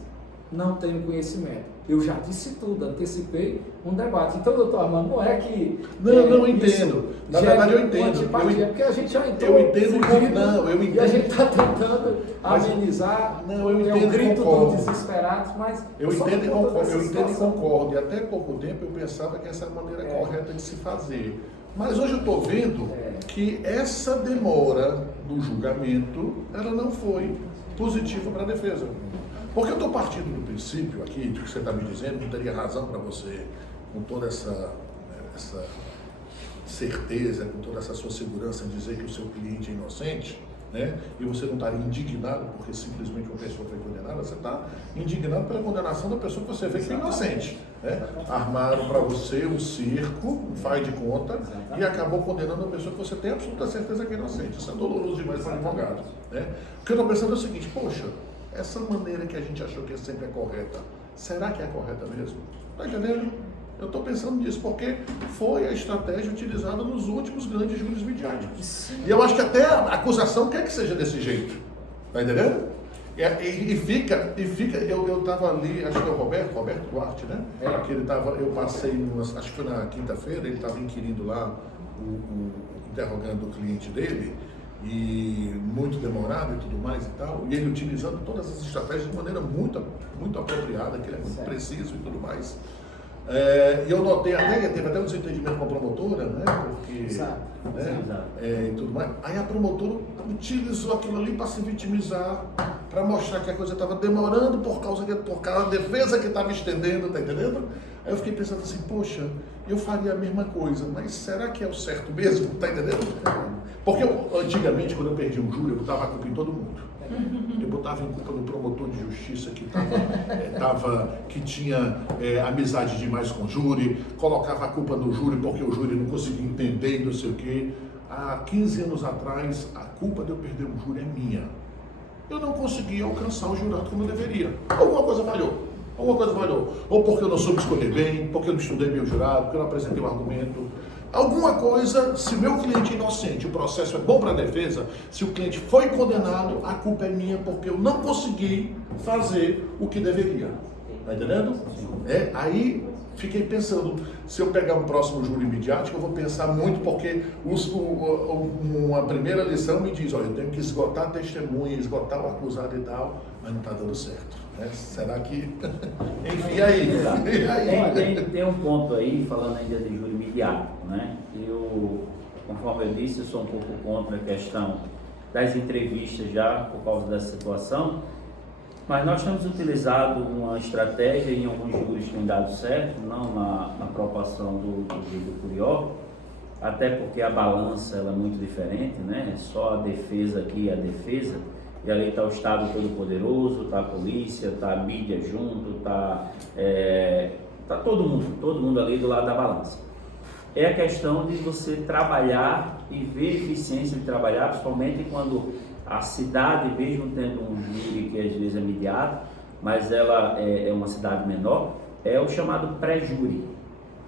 Não tenho conhecimento. Eu já disse tudo, antecipei um debate. Então, doutor Armando, não é que... Não entendo. Na verdade, eu entendo. Porque a gente já entrou eu entendo. E a gente está tentando amenizar o grito dos desesperados, mas... Eu entendo e concordo. E até pouco tempo eu pensava que essa é a maneira correta de se fazer. Mas hoje eu estou vendo que essa demora no julgamento, ela não foi positiva para a defesa. Porque eu estou partindo do princípio aqui, do que você está me dizendo, não teria razão para você, com toda essa certeza, com toda essa sua segurança, dizer que o seu cliente é inocente, né? E você não estaria indignado porque simplesmente uma pessoa foi condenada, você está indignado pela condenação da pessoa que você vê que é inocente, né? Armaram para você um circo, um faz de conta, e acabou condenando uma pessoa que você tem absoluta certeza que é inocente. Isso é doloroso demais para o advogado, né? O que eu estou pensando é o seguinte: poxa, essa maneira que a gente achou que sempre é correta, será que é correta mesmo? Está entendendo? Eu estou pensando nisso porque foi a estratégia utilizada nos últimos grandes júris midiáticos. Sim. E eu acho que até a acusação quer que seja desse jeito. Está entendendo? E fica, eu estava ali, acho que é o Roberto Duarte, né? Que ele estava, eu passei, acho que foi na quinta-feira, ele estava inquirindo lá, interrogando o cliente dele, e muito demorado e tudo mais e tal, e ele utilizando todas as estratégias de maneira muito, muito apropriada, que ele é muito preciso e tudo mais. E eu notei até, teve até um desentendimento com a promotora, né, porque, e tudo mais. Aí a promotora utilizou aquilo ali para se vitimizar, para mostrar que a coisa estava demorando por causa da defesa que estava estendendo, tá entendendo? Aí eu fiquei pensando assim, poxa, eu faria a mesma coisa, mas será que é o certo mesmo, tá entendendo? Porque antigamente, quando eu perdi um júri, eu botava a culpa em todo mundo. Eu botava em culpa do promotor de justiça que tinha amizade demais com o júri, colocava a culpa no júri porque o júri não conseguia entender e não sei o quê. Há 15 anos atrás, a culpa de eu perder um júri é minha. Eu não conseguia alcançar o jurado como eu deveria. Alguma coisa falhou. Ou porque eu não soube escolher bem, porque eu não estudei bem o jurado, porque eu não apresentei o argumento. Alguma coisa, se o meu cliente é inocente, o processo é bom para a defesa, se o cliente foi condenado, a culpa é minha porque eu não consegui fazer o que deveria. Está entendendo? Aí fiquei pensando, se eu pegar um próximo júri midiático, eu vou pensar muito, porque uma primeira lição me diz, olha, eu tenho que esgotar a testemunha, esgotar o acusado e tal, mas não está dando certo. Será que... Enfim, e aí? Tem um ponto aí, falando ainda de júri midiático, né? Eu, conforme eu disse, eu sou um pouco contra a questão das entrevistas já, por causa dessa situação, mas nós temos utilizado uma estratégia em alguns júris que tem dado certo, não na aprovação do Curió, até porque a balança ela é muito diferente, né? Só a defesa aqui é a defesa, e ali está o Estado todo poderoso, está a polícia, está a mídia junto, está todo mundo ali do lado da balança. É a questão de você trabalhar e ver eficiência de trabalhar, principalmente quando a cidade, mesmo tendo um júri que às vezes é mediado, mas ela é uma cidade menor, é o chamado pré-júri.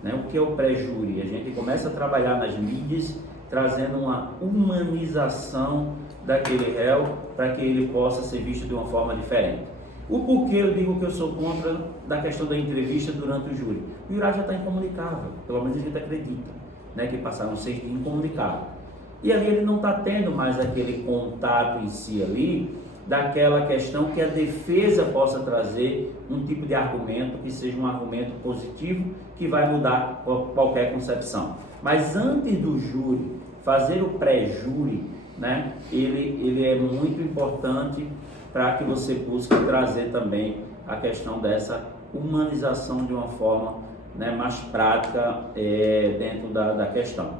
Né? O que é o pré-júri? A gente começa a trabalhar nas mídias, trazendo uma humanização daquele réu para que ele possa ser visto de uma forma diferente. O porquê eu digo que eu sou contra da questão da entrevista durante o júri? O jurado já está incomunicável, pelo menos a gente acredita, né, que passaram 6 dias incomunicável. E ali ele não está tendo mais aquele contato em si ali, daquela questão que a defesa possa trazer um tipo de argumento que seja um argumento positivo, que vai mudar qualquer concepção. Mas antes do júri, fazer o pré-júri, né, ele é muito importante para que você busque trazer também a questão dessa humanização de uma forma, né, mais prática dentro da questão.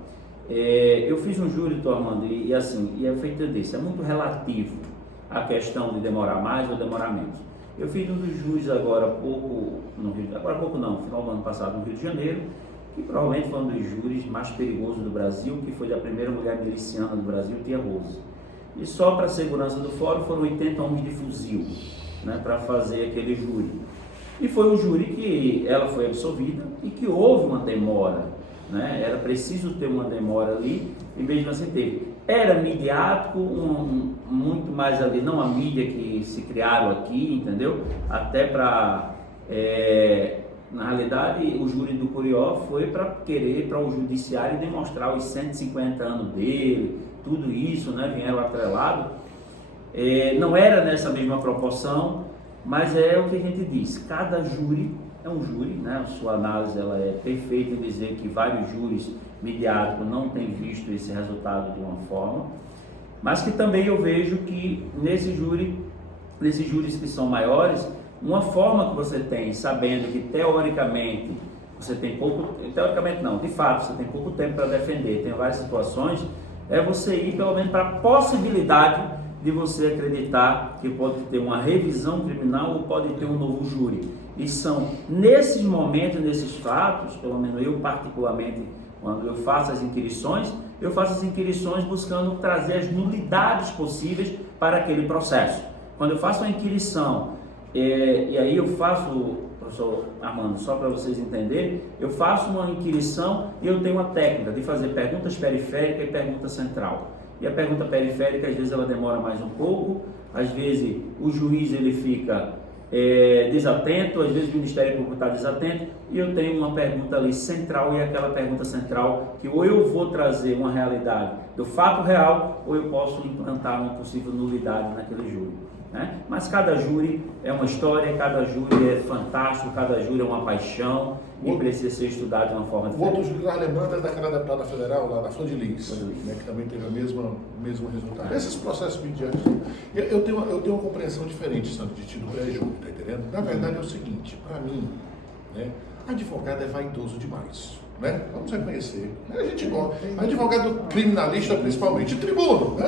Eu fiz um júri, Armando, e assim, e é feito disso, é muito relativo a questão de demorar mais ou demorar menos. Eu fiz um dos júris agora há pouco, final do ano passado, no Rio de Janeiro, que provavelmente foi um dos júris mais perigosos do Brasil, que foi da primeira mulher miliciana do Brasil, Tia Rose. E só para a segurança do fórum foram 80 homens de fuzil, né, para fazer aquele júri. E foi um júri que ela foi absolvida e que houve uma demora, né? Era preciso ter uma demora ali, e mesmo assim teve. Era midiático, muito mais ali, não a mídia que se criaram aqui, entendeu? Até para, na realidade, o júri do Curió foi para o judiciário demonstrar os 150 anos dele, tudo isso, né? Vieram atrelado. Não era nessa mesma proporção, mas é o que a gente diz, cada júri é um júri, né? A sua análise ela é perfeita em dizer que vários júris midiáticos não têm visto esse resultado de uma forma, mas que também eu vejo que nesses júris que são maiores, uma forma que você tem, sabendo que teoricamente você tem pouco, teoricamente não, de fato você tem pouco tempo para defender, tem várias situações, é você ir pelo menos para a possibilidade de você acreditar que pode ter uma revisão criminal ou pode ter um novo júri. E são nesses momentos, nesses fatos, pelo menos eu particularmente, quando eu faço as inquirições buscando trazer as nulidades possíveis para aquele processo. Quando eu faço uma inquirição, e aí eu faço, professor Armando, só para vocês entenderem, eu faço uma inquirição e eu tenho uma técnica de fazer perguntas periféricas e pergunta central. E a pergunta periférica, às vezes ela demora mais um pouco, às vezes o juiz ele fica desatento, às vezes o Ministério Público está desatento, e eu tenho uma pergunta ali central, e aquela pergunta central que ou eu vou trazer uma realidade do fato real, ou eu posso implantar uma possível nulidade naquele júri, né? Mas cada júri é uma história, cada júri é fantástico, cada júri é uma paixão e precisa ser estudado de uma forma diferente. O outro júri que nós lembramos é daquela deputada federal, lá da Flor de Lis, né, que também teve o mesmo resultado. Esses processos midiáticos, eu tenho uma compreensão diferente, Sandro, de ti do pré-júri, tá entendendo? Na verdade é o seguinte, para mim, né, advogado é vaidoso demais. Né? Vamos reconhecer. A gente gosta. Advogado criminalista, principalmente, tribuno. Né?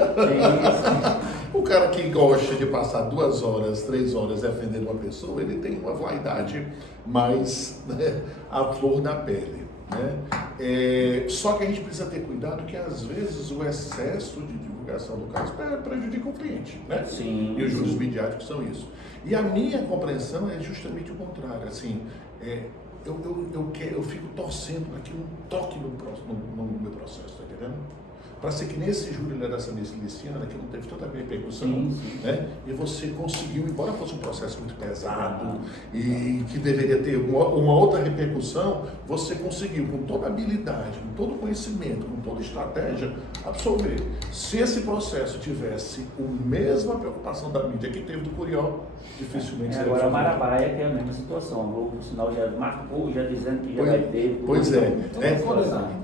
O cara que gosta de passar 2 horas, 3 horas defendendo uma pessoa, ele tem uma vaidade mais, né, à flor da pele. Né? Só que a gente precisa ter cuidado que às vezes o excesso de divulgação do caso prejudica o cliente. Né? Sim, e os juros midiáticos são isso. E a minha compreensão é justamente o contrário. Assim, eu fico torcendo para que não toque no meu processo, tá entendendo? Para ser que nesse júri dessa miliciana, que não teve tanta repercussão, né? E você conseguiu, embora fosse um processo muito pesado e que deveria ter uma outra repercussão, você conseguiu, com toda habilidade, com todo conhecimento, com toda estratégia, absolver. Se esse processo tivesse a mesma preocupação da mídia que teve do Curió, dificilmente seria. Agora a Marabaia que é a mesma situação, a Globo, o sinal já marcou, já dizendo que já vai ter. Pois é.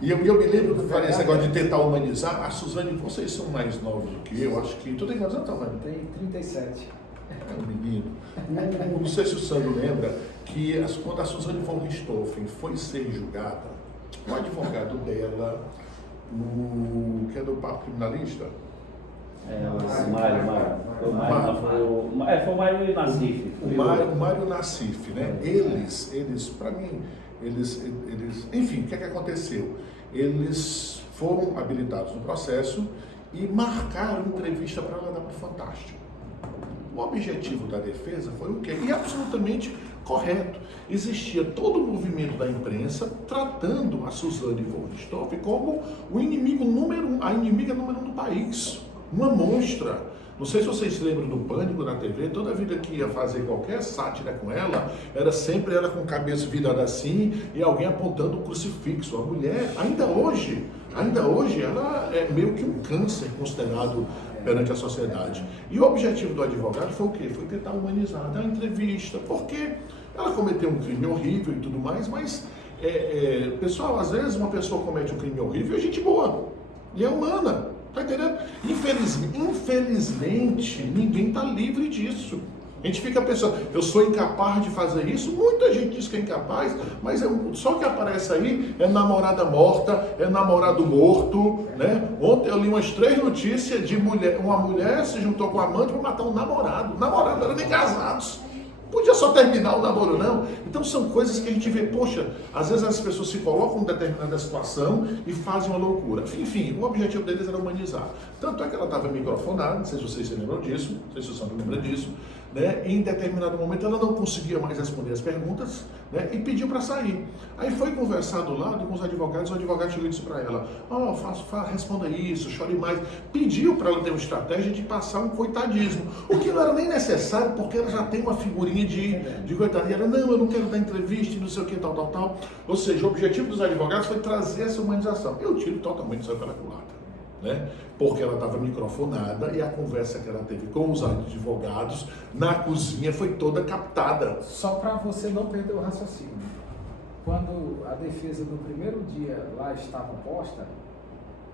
E eu me lembro que eu falei esse negócio de tentar humanizar. A Suzane, vocês são mais novos do que eu, acho que... Tu tem quantos anos, Suzane? Tem 37. É um menino. Não sei se o Sandro lembra que quando a Suzane von Richthofen foi ser julgada, o advogado dela, que é do Papo Criminalista... Foi o Mário Nassif. O Mário Nassif, né? Eles, para mim, enfim, o que é que aconteceu? Eles foram habilitados no processo e marcaram entrevista para ela dar para o Fantástico. O objetivo da defesa foi o quê? E absolutamente correto. Existia todo o movimento da imprensa tratando a Suzane von Richthofen como o inimigo a inimiga número 1 do país. Uma monstra. Não sei se vocês se lembram do Pânico na TV, toda vida que ia fazer qualquer sátira com ela, era sempre ela com a cabeça virada assim e alguém apontando um crucifixo. A mulher, ainda hoje, ela é meio que um câncer considerado perante a sociedade. E o objetivo do advogado foi o quê? Foi tentar humanizar, dar entrevista, porque ela cometeu um crime horrível e tudo mais, mas, pessoal, às vezes uma pessoa comete um crime horrível e é gente boa, e é humana, tá entendendo? Infelizmente, ninguém está livre disso. A gente fica pensando, eu sou incapaz de fazer isso, muita gente diz que é incapaz, mas só que aparece aí é namorada morta, é namorado morto, né? Ontem eu li umas 3 notícias de uma mulher se juntou com a amante para matar um namorado, não eram nem casados. Podia só terminar o namoro, não. Então são coisas que a gente vê, poxa, às vezes as pessoas se colocam em determinada situação e fazem uma loucura. Enfim, o objetivo deles era humanizar. Tanto é que ela estava microfonada, não sei se vocês se lembram disso, não sei se o Sandro lembra disso, né? Em determinado momento ela não conseguia mais responder as perguntas, né? E pediu para sair. Aí foi conversar do lado com os advogados, o advogado chegou e disse para ela, responda isso, chore mais. Pediu para ela ter uma estratégia de passar um coitadismo, o que não era nem necessário, porque ela já tem uma figurinha de coitado. E ela, não, eu não quero dar entrevista, não sei o que, tal. Ou seja, o objetivo dos advogados foi trazer essa humanização. Eu tiro totalmente isso pela culatra, né? Porque ela estava microfonada e a conversa que ela teve com os advogados na cozinha foi toda captada. Só para você não perder o raciocínio. Quando a defesa no primeiro dia lá estava posta,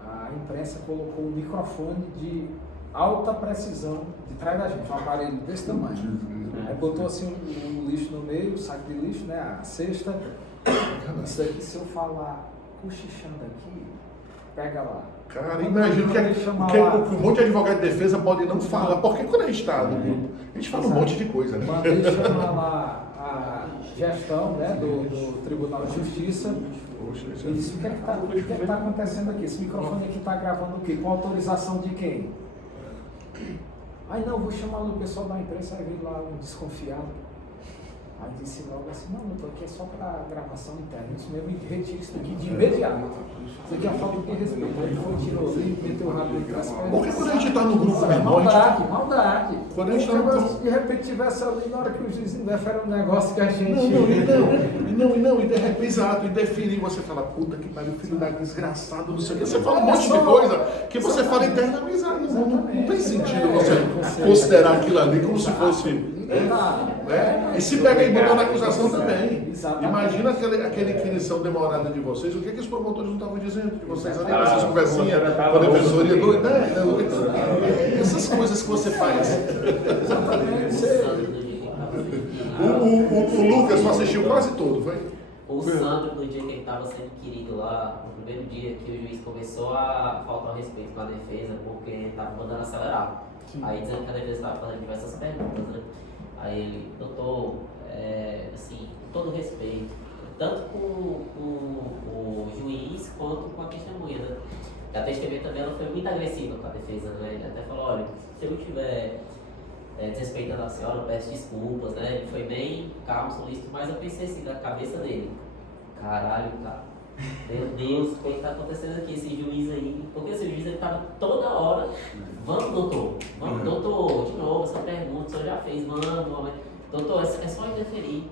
a imprensa colocou um microfone de alta precisão de trás da gente, um aparelho desse tamanho. Aí botou assim um lixo no meio, o saco de lixo, né, a cesta. Isso daqui, se eu falar cochichando aqui, pega lá. Cara, imagina que um monte de advogado de defesa pode não falar, porque quando a gente está no grupo, a gente fala um monte de coisa, né? Mandei chamar lá a gestão, né, do Tribunal de Justiça. E disse, o que é que está acontecendo aqui? Esse microfone aqui está gravando o quê? Com autorização de quem? Aí não, vou chamar o pessoal da imprensa, aí veio lá um desconfiado. Aí disse logo assim, não, doutor, aqui é só para gravação interna, isso mesmo, retira isso daqui de imediato. Isso aqui é uma falta de respeito. Aí foi, tirou ali, meteu o rabo dentro das pernas. Porque quando a gente está no grupo menor, maldade. Quando a gente de repente tivesse ali, na hora que o juiz indefere um negócio que a gente... Não, e de repente, exato, e definir, você fala, puta que pariu, filho da desgraçado, não sei o que, você fala um monte de coisa que você fala eternizar, não tem sentido você considerar aquilo ali como se fosse... E se pega e botou na acusação também. Imagina aquele inquirição demorada de vocês, o que os promotores não estavam dizendo de vocês ali, essas conversinhas com a defensoria doida, essas coisas que você faz. O Lucas só assistiu quase todo, foi? O Sandro, no dia que ele estava sendo inquirido lá, no primeiro dia que o juiz começou a faltar o respeito com a defesa, porque ele estava mandando acelerar. Aí dizendo que a defesa estava fazendo diversas perguntas, né? Aí ele, doutor, assim, com todo respeito, tanto com o juiz quanto com a testemunha, né? A testemunha também ela foi muito agressiva com a defesa, né? Ele até falou, olha, se eu estiver desrespeitando a senhora, eu peço desculpas, né? Ele foi bem calmo, solícito, mas eu pensei assim, na cabeça dele, caralho, cara, meu Deus, o que está acontecendo aqui, esse juiz aí? Porque esse juiz ele tava toda hora, vamos doutor, de novo, essa pergunta, o senhor já fez, vamos, doutor, é só interferir,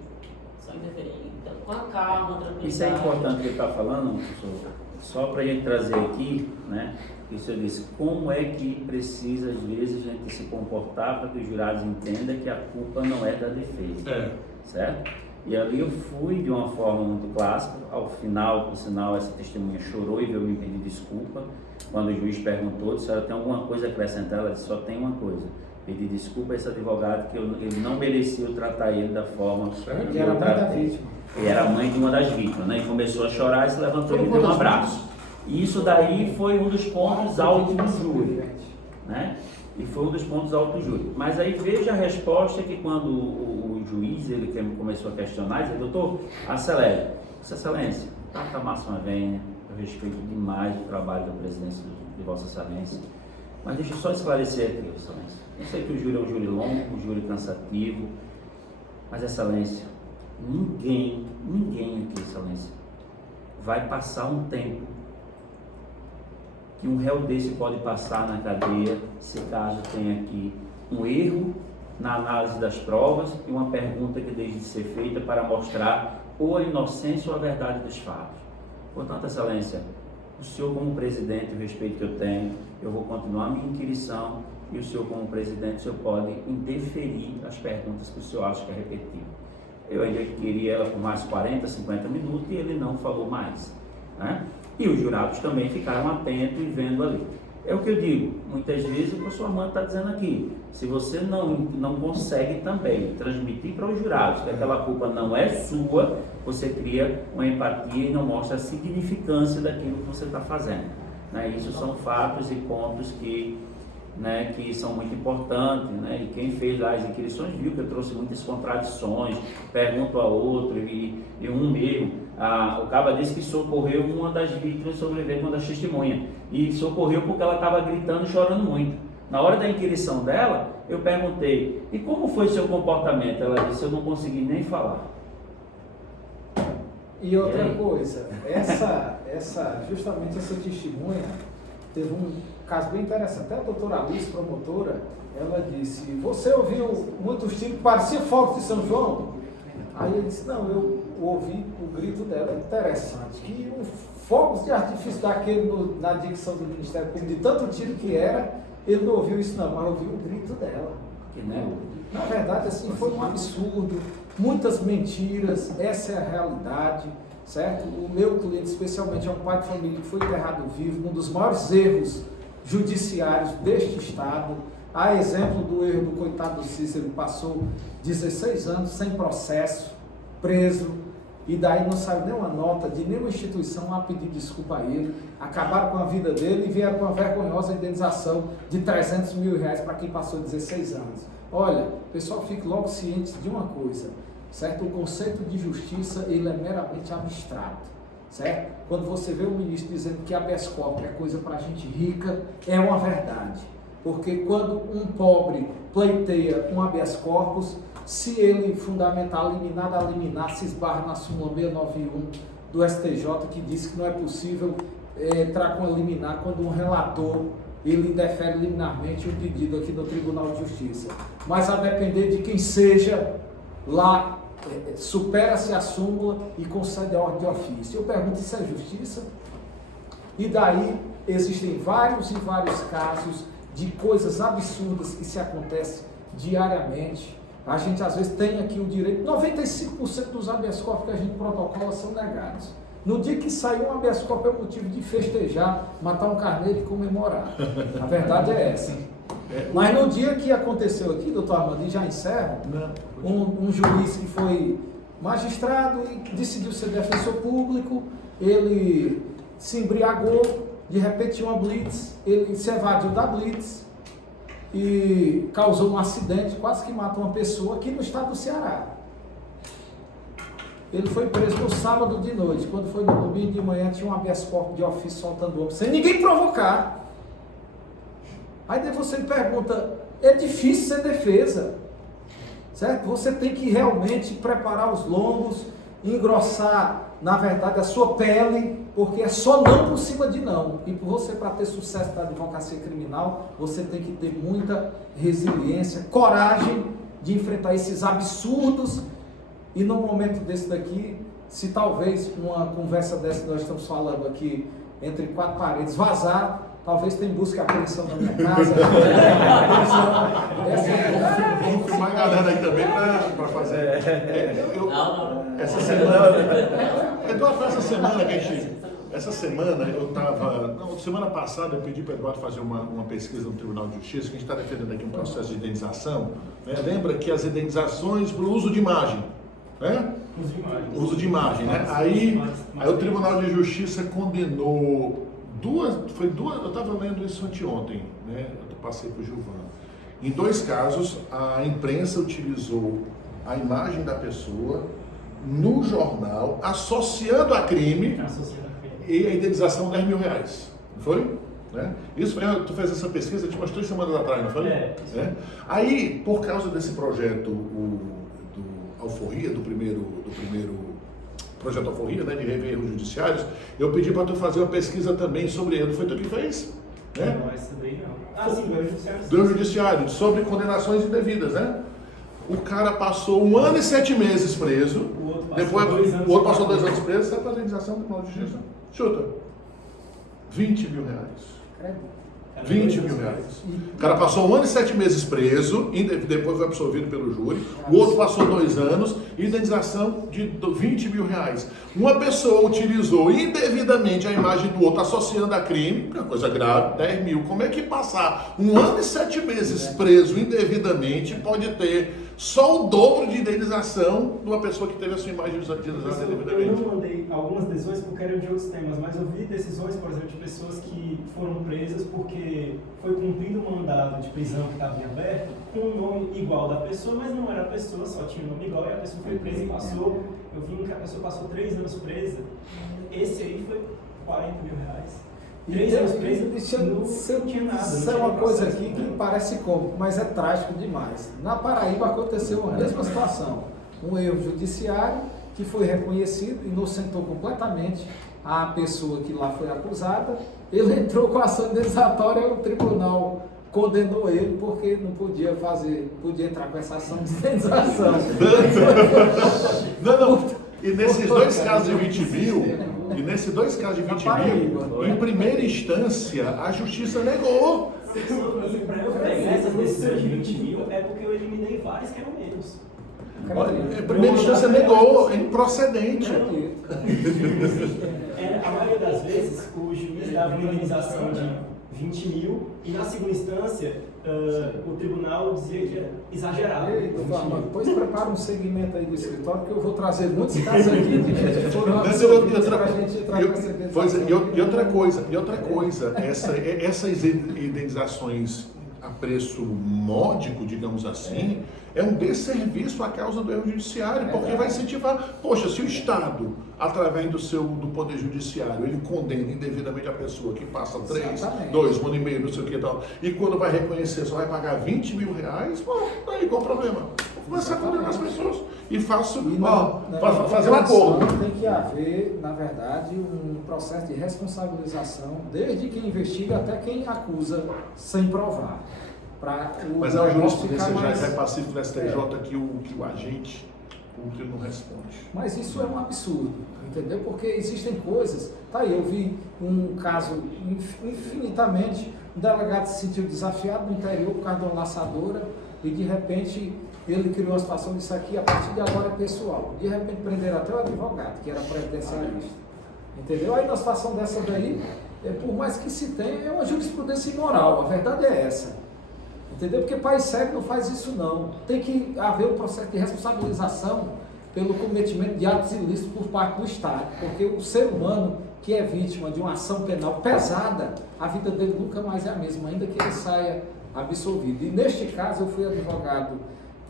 então com a calma, tranquilidade. Isso é importante que ele está falando, professor, só para a gente trazer aqui, né? Isso eu disse, como é que precisa às vezes a gente se comportar para que os jurados entendam que a culpa não é da defesa, certo? E ali eu fui de uma forma muito clássica, ao final, por sinal, essa testemunha chorou e veio me pedir desculpa. Quando o juiz perguntou, disse, ela tem alguma coisa a acrescentar? Ela disse, só tem uma coisa, pedir desculpa a esse advogado que ele não merecia eu tratar ele da forma que eu tratei. Ele era a mãe de uma das vítimas, né? E começou a chorar e se levantou e me deu um abraço. E isso daí foi um dos pontos altos do júri, né? E foi um dos pontos altos do júri. Mas aí veja a resposta que quando o juiz, ele começou a questionar, ele disse, doutor, acelere. Vossa Excelência, trata a máxima vênia, eu respeito demais o trabalho da presidência de Vossa Excelência. Mas deixa eu só esclarecer aqui, Vossa Excelência. Eu sei que o júri é um júri longo, um júri cansativo, mas Excelência, ninguém aqui, Excelência, vai passar um tempo que um réu desse pode passar na cadeia, se caso tenha aqui um erro na análise das provas e uma pergunta que deixe de ser feita para mostrar ou a inocência ou a verdade dos fatos. Portanto, Excelência, o senhor como presidente, o respeito que eu tenho, eu vou continuar a minha inquirição e o senhor como presidente, o senhor pode indeferir as perguntas que o senhor acha que é repetitivo. Eu ainda queria ela por mais 40, 50 minutos e ele não falou mais, né? E os jurados também ficaram atentos e vendo ali. É o que eu digo, muitas vezes o professor Armando está dizendo aqui, se você não consegue também transmitir para os jurados que aquela culpa não é sua, você cria uma empatia e não mostra a significância daquilo que você está fazendo, né? Isso são fatos e pontos que são muito importantes, né? E quem fez lá as inquirições viu que eu trouxe muitas contradições, pergunto a outro e um mesmo. O caba disse que socorreu uma das vítimas sobreviventes, uma das testemunhas, e socorreu porque ela estava gritando e chorando muito. Na hora da inquirição dela, eu perguntei, e como foi seu comportamento? Ela disse, eu não consegui nem falar. E outra coisa, justamente essa testemunha, teve um caso bem interessante, até a doutora Alice, promotora, ela disse, você ouviu muitos tiros que pareciam fogos de São João? Aí ele disse, não, eu ouvi o grito dela, interessante, que fogos de artifício daquele na dicção do Ministério Público, de tanto tiro que era, ele não ouviu isso não, mas ouviu o grito dela. Né? Na verdade, assim, foi um absurdo, muitas mentiras, essa é a realidade, certo? O meu cliente, especialmente, é um pai de família que foi enterrado vivo, um dos maiores erros judiciários deste Estado. Há exemplo do erro do coitado do Cícero, que passou 16 anos sem processo, preso, e daí não saiu nenhuma nota de nenhuma instituição a pedir desculpa a ele, acabaram com a vida dele e vieram com uma vergonhosa indenização de R$300 mil para quem passou 16 anos. Olha, pessoal, fique logo ciente de uma coisa, certo? O conceito de justiça, ele é meramente abstrato, certo? Quando você vê o ministro dizendo que habeas corpus é coisa para gente rica, é uma verdade. Porque quando um pobre pleiteia um habeas corpus, se ele fundamentar liminar, se esbarra na súmula 691 do STJ, que diz que não é possível entrar com a liminar quando um relator ele indefere liminarmente um pedido aqui no Tribunal de Justiça. Mas a depender de quem seja, lá supera-se a súmula e concede a ordem de ofício. Eu pergunto, isso é justiça? E daí existem vários e vários casos de coisas absurdas que se acontecem diariamente. A gente às vezes tem aqui o direito, 95% dos habeas corpus que a gente protocola são negados. No dia que sair um habeas corpus é motivo de festejar, matar um carneiro e comemorar. A verdade é essa. Mas no dia que aconteceu aqui, doutor Armando, e já encerro, um juiz que foi magistrado e decidiu ser defensor público, ele se embriagou, de repente tinha uma blitz, ele se evadiu da blitz e causou um acidente, quase que matou uma pessoa aqui no estado do Ceará. Ele foi preso no sábado de noite, quando foi no domingo de manhã tinha um habeas corpus de ofício soltando ovo, sem ninguém provocar. Aí daí você me pergunta, é difícil ser defesa, certo? Você tem que realmente preparar os lombos, engrossar, na verdade, a sua pele, porque é só não por cima de não. E você, para ter sucesso da advocacia criminal, você tem que ter muita resiliência, coragem de enfrentar esses absurdos. E num momento desse daqui, se talvez uma conversa dessa que nós estamos falando aqui, entre quatro paredes, vazar, talvez tenha busca e apreensão na minha casa. Vamos filmar a galera aí também para fazer. Essa semana. Eduardo, essa semana eu estava. Semana passada eu pedi para o Eduardo fazer uma pesquisa no Tribunal de Justiça, que a gente está defendendo aqui um processo de indenização. Né? Lembra que as indenizações para o uso de imagem. Né? Uso de imagem, né? Aí o Tribunal de Justiça condenou duas, eu estava lendo isso anteontem, né? Eu passei para o Gilvan. Em 2 casos, a imprensa utilizou a imagem da pessoa no jornal, associando a crime e a indenização de R$10 mil. Não foi? Né? Isso, tu fez essa pesquisa tipo umas 3 semanas atrás, não foi? Aí, por causa desse projeto, do Alforria, do primeiro projeto Alforria, né, de rever erros judiciários, eu pedi para tu fazer uma pesquisa também sobre ele. Foi tu que fez? Né? Não, essa daí não. Sim, do judiciário. Do judiciário, sobre condenações indevidas, né? O cara passou 1 ano e 7 meses preso, o outro passou 2 anos preso, sai para a indenização do Tribunal de Justiça. Chuta. 20 mil reais. Acredito. 20 mil reais. O cara passou 1 ano e 7 meses preso, depois foi absolvido pelo júri. O outro passou 2 anos, indenização de 20 mil reais. Uma pessoa utilizou indevidamente a imagem do outro, associando a crime, que é uma coisa grave, 10 mil. Como é que passar 1 ano e 7 meses preso indevidamente pode ter só o dobro de indenização de uma pessoa que teve a sua imagem utilizada indevidamente? Eu não mandei algumas decisões porque eram de outros temas, mas eu vi decisões, por exemplo, de pessoas que foram presas porque foi cumprido um mandado de prisão que estava em aberto com um nome igual da pessoa, mas não era a pessoa, só tinha um nome igual, e a pessoa foi presa e passou. Eu vi que a pessoa passou 3 anos presa. Esse aí foi 40 mil reais. 3 anos presa, não tinha nada. Isso é uma coisa aqui que parece cômico, mas é trágico demais. Na Paraíba aconteceu a mesma situação. Um erro judiciário que foi reconhecido, inocentou completamente a pessoa que lá foi acusada. Ele entrou com a ação indenizatória, o tribunal condenou ele porque não podia entrar com essa ação de indenização. Não. E nesses 2 casos de 20 mil, em primeira instância, a justiça negou. Para eu pegar essas decisões de 20 mil é porque eu eliminei várias que eram menos. Em primeira instância negou, é improcedente. A maioria das vezes, o juiz dava uma indenização de 20 mil e na segunda instância o tribunal dizia que era exagerado. Depois prepara um segmento aí do escritório que eu vou trazer muitos casos aqui de gente que foram E outra coisa, essas indenizações a preço módico, digamos assim, é um desserviço à causa do erro judiciário, porque vai incentivar. Poxa, se o Estado, através do Poder Judiciário, ele condena indevidamente a pessoa que passa 3, 2, 1 ano e meio, não sei o que e tal, e quando vai reconhecer só vai pagar 20 mil reais, aí qual o problema? Vou começar a condenar as pessoas e fazer um acordo. Tem que haver, na verdade, um processo de responsabilização, desde quem investiga até quem acusa, sem provar. Mas é uma jurisprudência já é pacífico do STJ que o agente público não responde. Mas isso é um absurdo, entendeu? Porque existem coisas. Tá aí, eu vi um caso infinitamente, um delegado se sentiu desafiado no interior por causa de uma laçadora e de repente ele criou uma situação disso aqui, a partir de agora é pessoal. De repente prenderam até o advogado, que era previdenciarista. Entendeu? Aí na situação dessa daí, por mais que se tenha, é uma jurisprudência imoral, a verdade é essa. Entendeu? Porque pai cego não faz isso não. Tem que haver um processo de responsabilização pelo cometimento de atos ilícitos por parte do Estado. Porque o ser humano que é vítima de uma ação penal pesada, a vida dele nunca mais é a mesma, ainda que ele saia absolvido. E neste caso eu fui advogado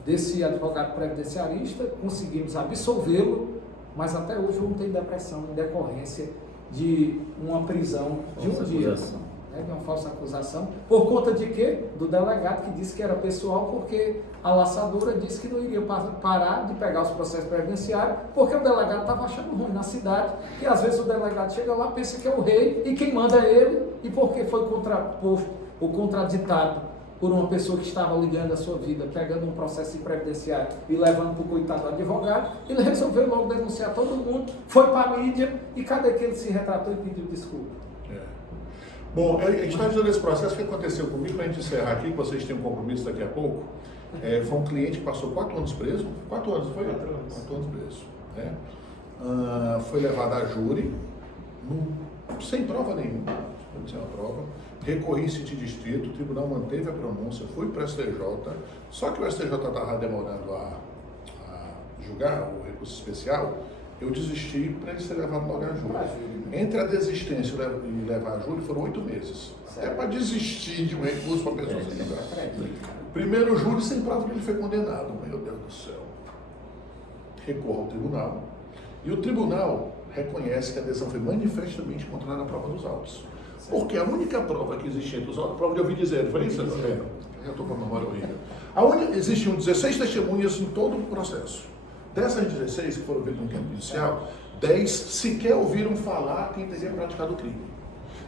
desse advogado previdenciarista, conseguimos absolvê-lo, mas até hoje não tem depressão em decorrência de uma prisão de um dia. De uma falsa acusação, por conta de quê? Do delegado que disse que era pessoal, porque a laçadora disse que não iria parar de pegar os processos previdenciários, porque o delegado estava achando ruim na cidade, e às vezes o delegado chega lá, pensa que é o rei, e quem manda é ele, e porque foi contraposto ou contraditado por uma pessoa que estava ligando a sua vida, pegando um processo previdenciário e levando para o coitado do advogado, ele resolveu logo denunciar todo mundo, foi para a mídia, e cadê que ele se retratou e pediu desculpa? Bom, a gente está dizendo esse processo que aconteceu comigo, para a gente encerrar aqui, que vocês têm um compromisso daqui a pouco. Foi um cliente que passou 4 anos preso, 4 anos, foi? 4 anos preso. Né? Foi levado a júri, sem prova nenhuma, sem uma prova, recorri em sítio distrito, o tribunal manteve a pronúncia, fui para o STJ, só que o STJ estava demorando a julgar o recurso especial, eu desisti para ele ser levado logo a júri. Entre a desistência e levar a júri foram 8 meses. É para desistir de um recurso para a pessoa se livrar. Primeiro júri sem prova que ele foi condenado. Meu Deus do céu. Recorre ao tribunal. E o tribunal reconhece que a decisão foi manifestamente contrária à prova dos autos. Porque a única prova que existia entre os autos, prova de ouvir dizer, foi isso? Eu estou com a memória horrível. Existiam 16 testemunhas em todo o processo. Dessas 16 que foram ouvidas no campo judicial, 10 sequer ouviram falar quem teria praticado o crime.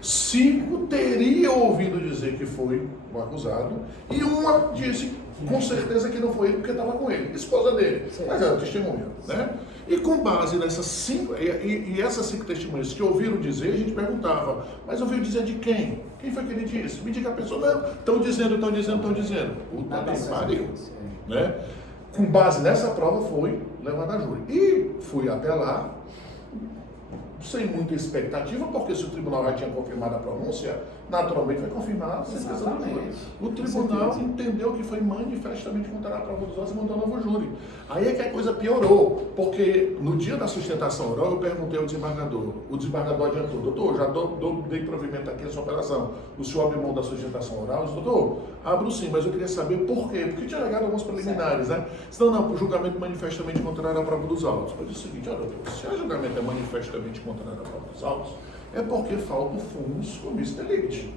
5 teriam ouvido dizer que foi o acusado, e uma disse com certeza que não foi ele porque estava com ele, esposa dele, mas era testemunha, né? E com base nessas 5, e essas 5 testemunhas que ouviram dizer, a gente perguntava, mas ouviu dizer de quem? Quem foi que ele disse? Me diga a pessoa, não, estão dizendo. Puta que pariu, né? Com base nessa prova foi levado a júri. E fui até lá, sem muita expectativa, porque se o tribunal já tinha confirmado a pronúncia, naturalmente vai confirmar a sentença do júri. O tribunal entendeu que foi manifestamente contrário à prova dos autos e mandou novo júri. Aí é que a coisa piorou, porque no dia da sustentação oral eu perguntei ao desembargador, o desembargador adiantou, doutor, já dei provimento aqui a sua operação, o senhor abre mão da sustentação oral? Eu disse, doutor, abro sim, mas eu queria saber por quê, porque tinha alegado alguns preliminares, né? Senão não, o julgamento manifestamente contrário à prova dos autos. Eu disse o seguinte, olha doutor, se o julgamento é manifestamente contrário à prova dos autos, é porque falta o fumus comis delicti.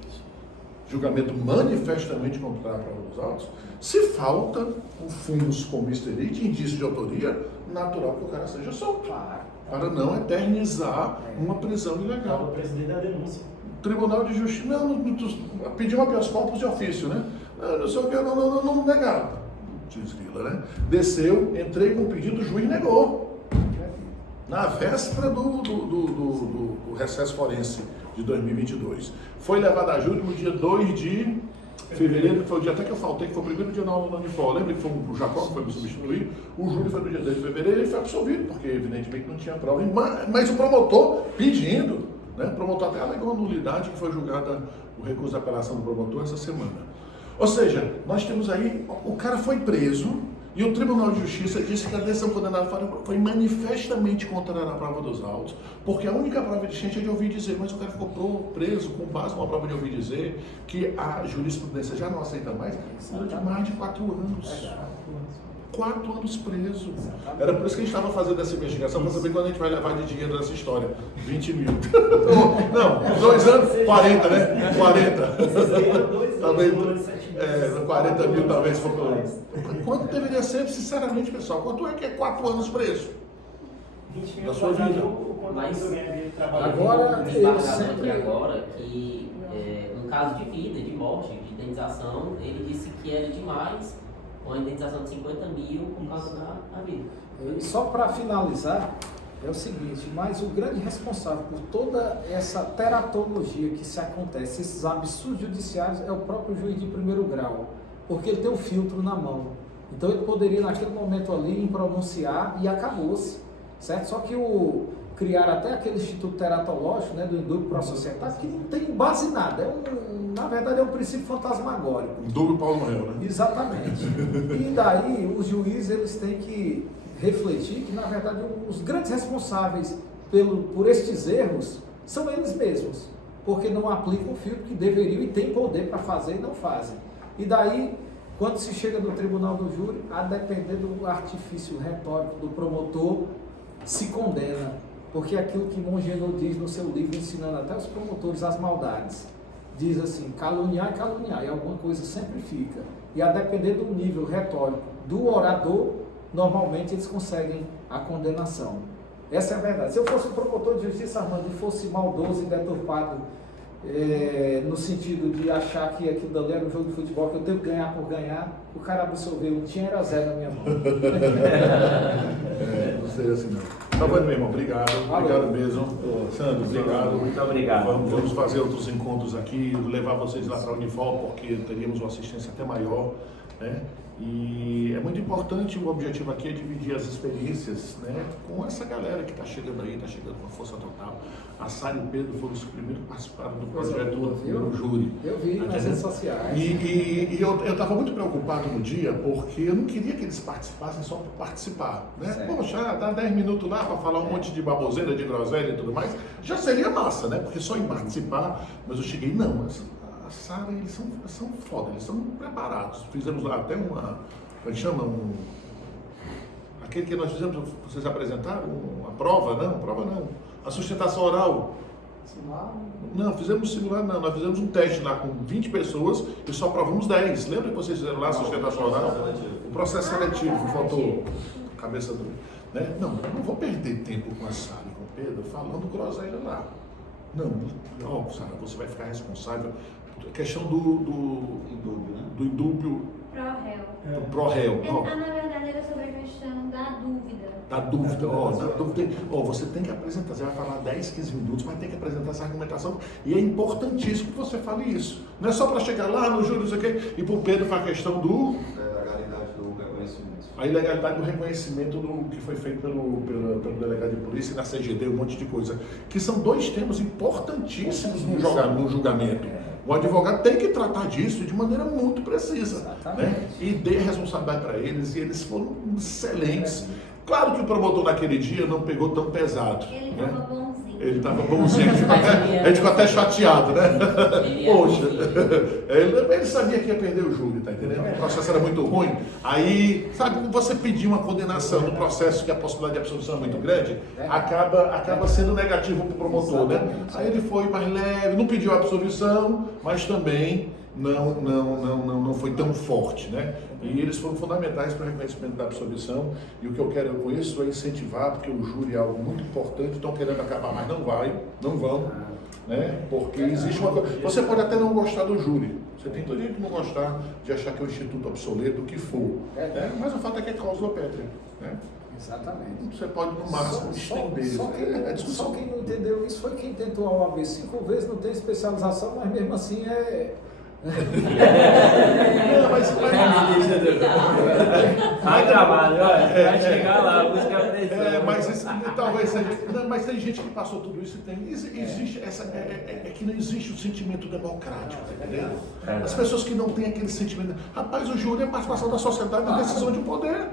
Julgamento manifestamente contrário à prova dos autos, se falta o fumus comis delicti, indício de autoria, natural que o cara seja solto, para não eternizar uma prisão ilegal. O presidente da denúncia. Tribunal de Justiça, pediu um habeas corpus de ofício, né? Não sei o que, não negaram. Desgrila, né? Desceu, entrei com o pedido, o juiz negou. Na véspera do recesso forense de 2022. Foi levado a júri no dia 2 de fevereiro, que foi o dia até que eu faltei, que foi o primeiro dia na aula de FO. Lembra que foi o Jacó que foi me substituir? O júri foi no dia 2 de fevereiro e ele foi absolvido, porque evidentemente não tinha prova. Mas o promotor pedindo, né? O promotor até alegou a nulidade, que foi julgada o recurso de apelação do promotor essa semana. Ou seja, nós temos aí, o cara foi preso, e o Tribunal de Justiça disse que a decisão condenada foi manifestamente contrária à prova dos autos, porque a única prova existente é de ouvir dizer, mas o cara ficou preso com base numa prova de ouvir dizer que a jurisprudência já não aceita mais, durante mais de 4 anos. 4 anos preso. Era por isso que a gente estava fazendo essa investigação, para saber quando a gente vai levar de dinheiro nessa história. 20 mil. Não, 2 anos, 40, né? 40. Talvez 40 mil, talvez. Quanto deveria ser, sinceramente, pessoal? Quanto é que é 4 anos preso? 20 mil da sua vida. Mas agora, eu sempre... agora que no caso de vida, de morte, de indenização, ele disse que era demais uma indenização de 50 mil por causa da vida. E só para finalizar, é o seguinte, mas o grande responsável por toda essa teratologia que se acontece, esses absurdos judiciários, é o próprio juiz de primeiro grau, porque ele tem o filtro na mão. Então ele poderia naquele momento ali pronunciar e acabou-se, certo? Só que criaram até aquele instituto teratológico, né, do indúbio pro societário, que não tem base em nada, na verdade é um princípio fantasmagórico. Indúbio Paulo morreu, né? Exatamente. E daí os juízes eles têm que refletir que na verdade os grandes responsáveis por estes erros são eles mesmos, porque não aplicam o filtro que deveriam e têm poder para fazer e não fazem. E daí, quando se chega no tribunal do júri, a depender do artifício retórico do promotor, se condena. Porque aquilo que Mongenot diz no seu livro, ensinando até os promotores as maldades, diz assim, caluniar é caluniar, e alguma coisa sempre fica. E a depender do nível retórico do orador, normalmente eles conseguem a condenação. Essa é a verdade. Se eu fosse um promotor de justiça, Armando, e fosse maldoso e deturpado, no sentido de achar que aquilo dali era um jogo de futebol, que eu tenho que ganhar por ganhar, o cara absolveu, não tinha, era 0 na minha mão. Não seria assim não. Tá bom, meu irmão, obrigado. Obrigado mesmo. Sandro, obrigado. Muito obrigado. Vamos fazer outros encontros aqui, levar vocês lá para a Unifol, porque teríamos uma assistência até maior, né? E é muito importante, o objetivo aqui é dividir as experiências, né, com essa galera que está chegando aí, está chegando com força total. A Sara e o Pedro foram os primeiros que participaram do projeto do júri. Eu vi nas redes sociais. E eu estava muito preocupado no dia, porque eu não queria que eles participassem só por participar, né? Certo. Poxa, dá 10 minutos lá para falar um monte de baboseira, de groselha e tudo mais, já seria massa, né? Porque só em participar, mas eu cheguei, não, a Sara, eles são foda, eles são preparados. Fizemos lá até uma, como é que chama? Aquele que nós fizemos, vocês apresentaram, uma prova, não, a sustentação oral. Não, fizemos simular, não, nós fizemos um teste lá com 20 pessoas e só provamos 10. Lembra que vocês fizeram lá a sustentação oral? O processo seletivo, faltou a cabeça do... Né? Não vou perder tempo com a Sara e com o Pedro falando groselha lá. Não, Sara, você vai ficar responsável. A questão do indúbio Pro-réu. do pró-réu. Na verdade, era sobre a questão da Na dúvida. Da dúvida, na dúvida, você tem que apresentar, você vai falar 10, 15 minutos, mas tem que apresentar essa argumentação e é importantíssimo que você fale isso. Não é só para chegar lá no júri, não sei o quê, e para o Pedro faz a questão do... Legalidade do reconhecimento. A ilegalidade do reconhecimento do que foi feito pelo delegado de polícia e na CGD, um monte de coisa, que são dois temas importantíssimos no julgamento. O advogado tem que tratar disso de maneira muito precisa, né? E dê responsabilidade para eles, e eles foram excelentes. Claro que o promotor naquele dia não pegou tão pesado. Ele né? estava bonzinho. Ele estava bonzinho, a gente ficou até chateado, né? Poxa, ele sabia que ia perder o júri, tá entendendo? O processo era muito ruim. Aí, sabe, como você pedir uma condenação no processo que a possibilidade de absolvição é muito grande, acaba sendo negativo para o promotor, né? Aí ele foi mais leve, não pediu a absolvição, mas também não foi tão forte, né? E eles foram fundamentais para o reconhecimento da absolvição, e o que eu quero com isso é incentivar, porque o júri é algo muito importante, estão querendo acabar, mas não vão, né? Porque existe uma coisa, você pode até não gostar do júri, você tem todo jeito de não gostar, de achar que é um instituto obsoleto, o que for, né? Mas o fato é que é cláusula pétrea, né? Exatamente. Você pode no máximo estender. Só quem não entendeu isso foi quem tentou a OAB 5 vezes, não tem especialização, mas mesmo assim Vai trabalho, vai chegar lá, buscar a pressão. Mas tem gente que passou tudo isso e existe que não existe o sentimento democrático, tá entendendo? As pessoas que não têm aquele sentimento. Rapaz, o júri é a participação da sociedade na decisão de poder.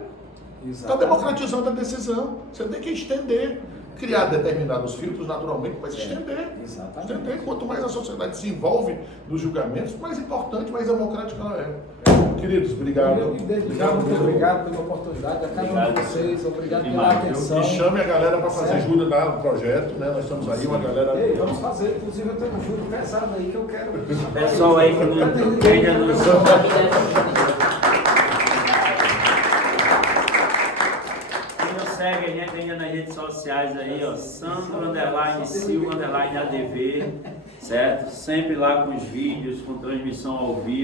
Está democratizando a decisão. Você tem que estender. Criar determinados filtros, naturalmente, mas estender. Estender. Quanto mais a sociedade se envolve nos julgamentos, mais importante, mais democrática ela é. Queridos, obrigado. Muito obrigado pela oportunidade, a cada um de vocês, obrigado pela atenção. E chame a galera para fazer júri no projeto, né? Nós estamos aí, uma galera. Vamos fazer, inclusive eu tenho um júri pesado aí que eu quero. Pessoal aí que não entende a noção. Segue a gente ainda nas redes sociais aí, ó, Sandro_Silva_ADV, certo? Sempre lá com os vídeos, com transmissão ao vivo.